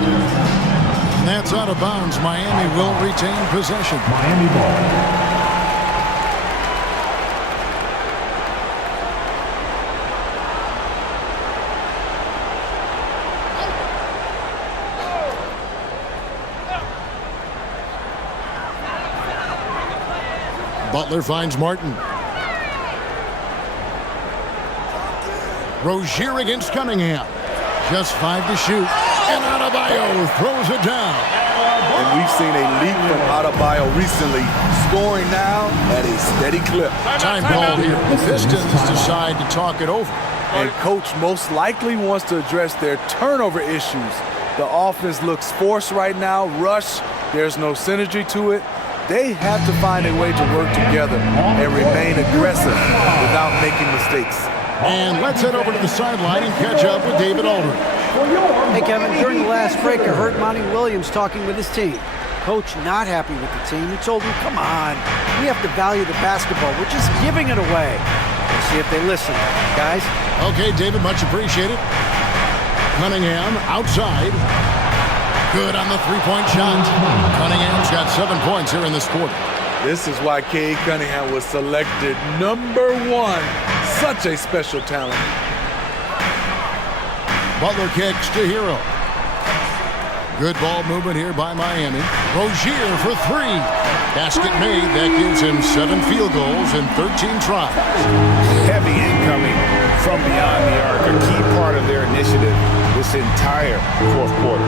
And that's out of bounds. Miami will retain possession. Miami ball. Butler finds Martin. Rozier against Cunningham. Just 5 to shoot. And Adebayo throws it down. And we've seen a leap from Adebayo recently, scoring now at a steady clip. Time called here. The Pistons decide to talk it over. And coach most likely wants to address their turnover issues. The offense looks forced right now, rush. There's no synergy to it. They have to find a way to work together and remain aggressive without making mistakes. And let's head over to the sideline and catch up with David Aldridge. Hey, Kevin, during the last break, I heard Monty Williams talking with his team. Coach not happy with the team. He told them, come on, we have to value the basketball. We're just giving it away. We'll see if they listen, guys. Okay, David, much appreciated. Cunningham outside. Good on the three-point shot. Cunningham's got 7 points here in this quarter. This is why Cade Cunningham was selected #1. Such a special talent. Butler kicks to Hero. Good ball movement here by Miami. Rozier for 3. Basket made. That gives him 7 field goals in 13 tries. Heavy incoming from beyond the arc, a key part of their initiative this entire fourth quarter.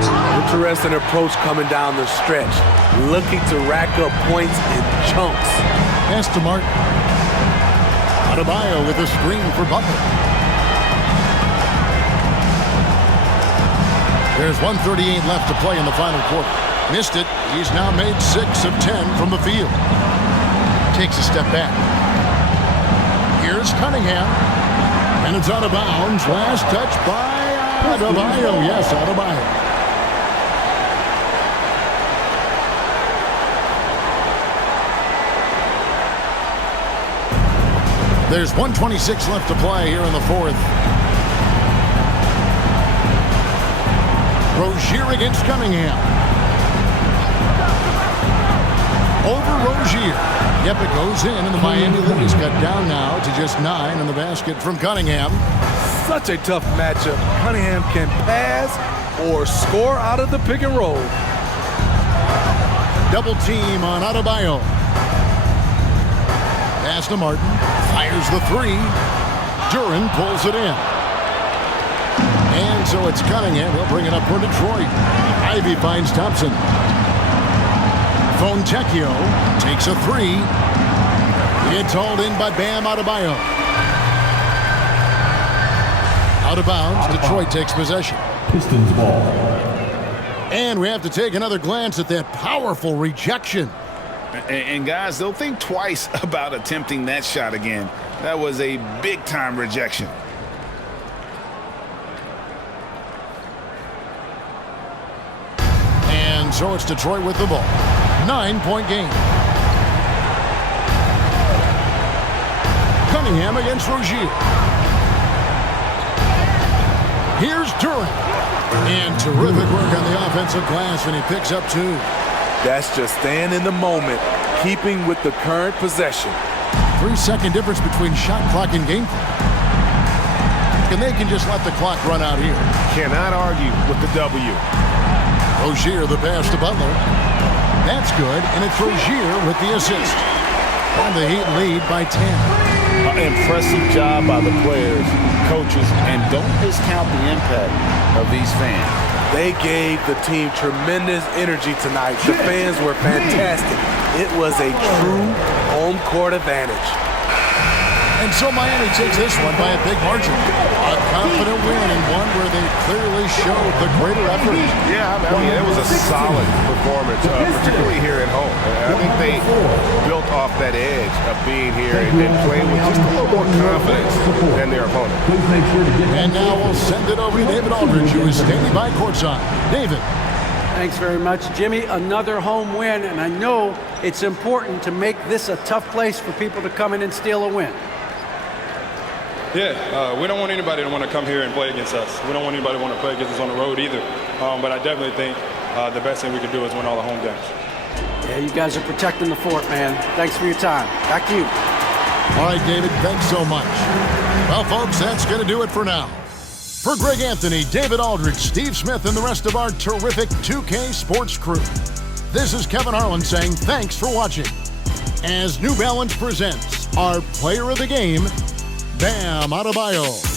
Interesting approach coming down the stretch, looking to rack up points in chunks. Pass to Martin. Adebayo with a screen for Butler. There's 1:38 left to play in the final quarter. Missed it. He's now made 6 of 10 from the field. Takes a step back. Here's Cunningham. And it's out of bounds. Last touch by Adebayo. Yes, Adebayo. There's 1:26 left to play here in the fourth. Rozier against Cunningham. Over Rozier. Yep, it goes in, and the Miami lead is cut down now to just 9 in the basket from Cunningham. Such a tough matchup. Cunningham can pass or score out of the pick and roll. Double team on Adebayo. Pass to Martin. Fires the 3. Duran pulls it in. And so it's Cunningham. He'll bring it up for Detroit. Ivy finds Thompson. Fontecchio takes a 3. It's hauled in by Bam Adebayo. Out of bounds. Detroit takes possession. Pistons ball. And we have to take another glance at that powerful rejection. And guys, they'll think twice about attempting that shot again. That was a big-time rejection. And so it's Detroit with the ball. 9-point game. Cunningham against Rozier. Here's Duran. And terrific work on the offensive glass, and he picks up 2. That's just staying in the moment, keeping with the current possession. 3-second difference between shot clock and game clock. And they can just let the clock run out here. Cannot argue with the W. Rozier, the pass to Butler. That's good, and it's Rozier with the assist. And the Heat lead by 10. Impressive job by the players, coaches, and don't discount the impact of these fans. They gave the team tremendous energy tonight. The fans were fantastic. It was a true home court advantage. And so Miami takes this one by a big margin. A confident win and one where they clearly showed the greater effort. Yeah, I mean, it was a solid performance, particularly here at home. I think they built off that edge of being here and playing with just a little more confidence than their opponent. And now we'll send it over to David Aldridge, who is standing by courtside. David. Thanks very much, Jimmy. Another home win, and I know it's important to make this a tough place for people to come in and steal a win. Yeah, we don't want anybody to want to come here and play against us. We don't want anybody to want to play against us on the road either. But I definitely think the best thing we can do is win all the home games. Yeah, you guys are protecting the fort, man. Thanks for your time. Back to you. All right, David, thanks so much. Well, folks, that's going to do it for now. For Greg Anthony, David Aldridge, Steve Smith, and the rest of our terrific 2K Sports crew, this is Kevin Harlan saying thanks for watching as New Balance presents our player of the game, Bam Adebayo.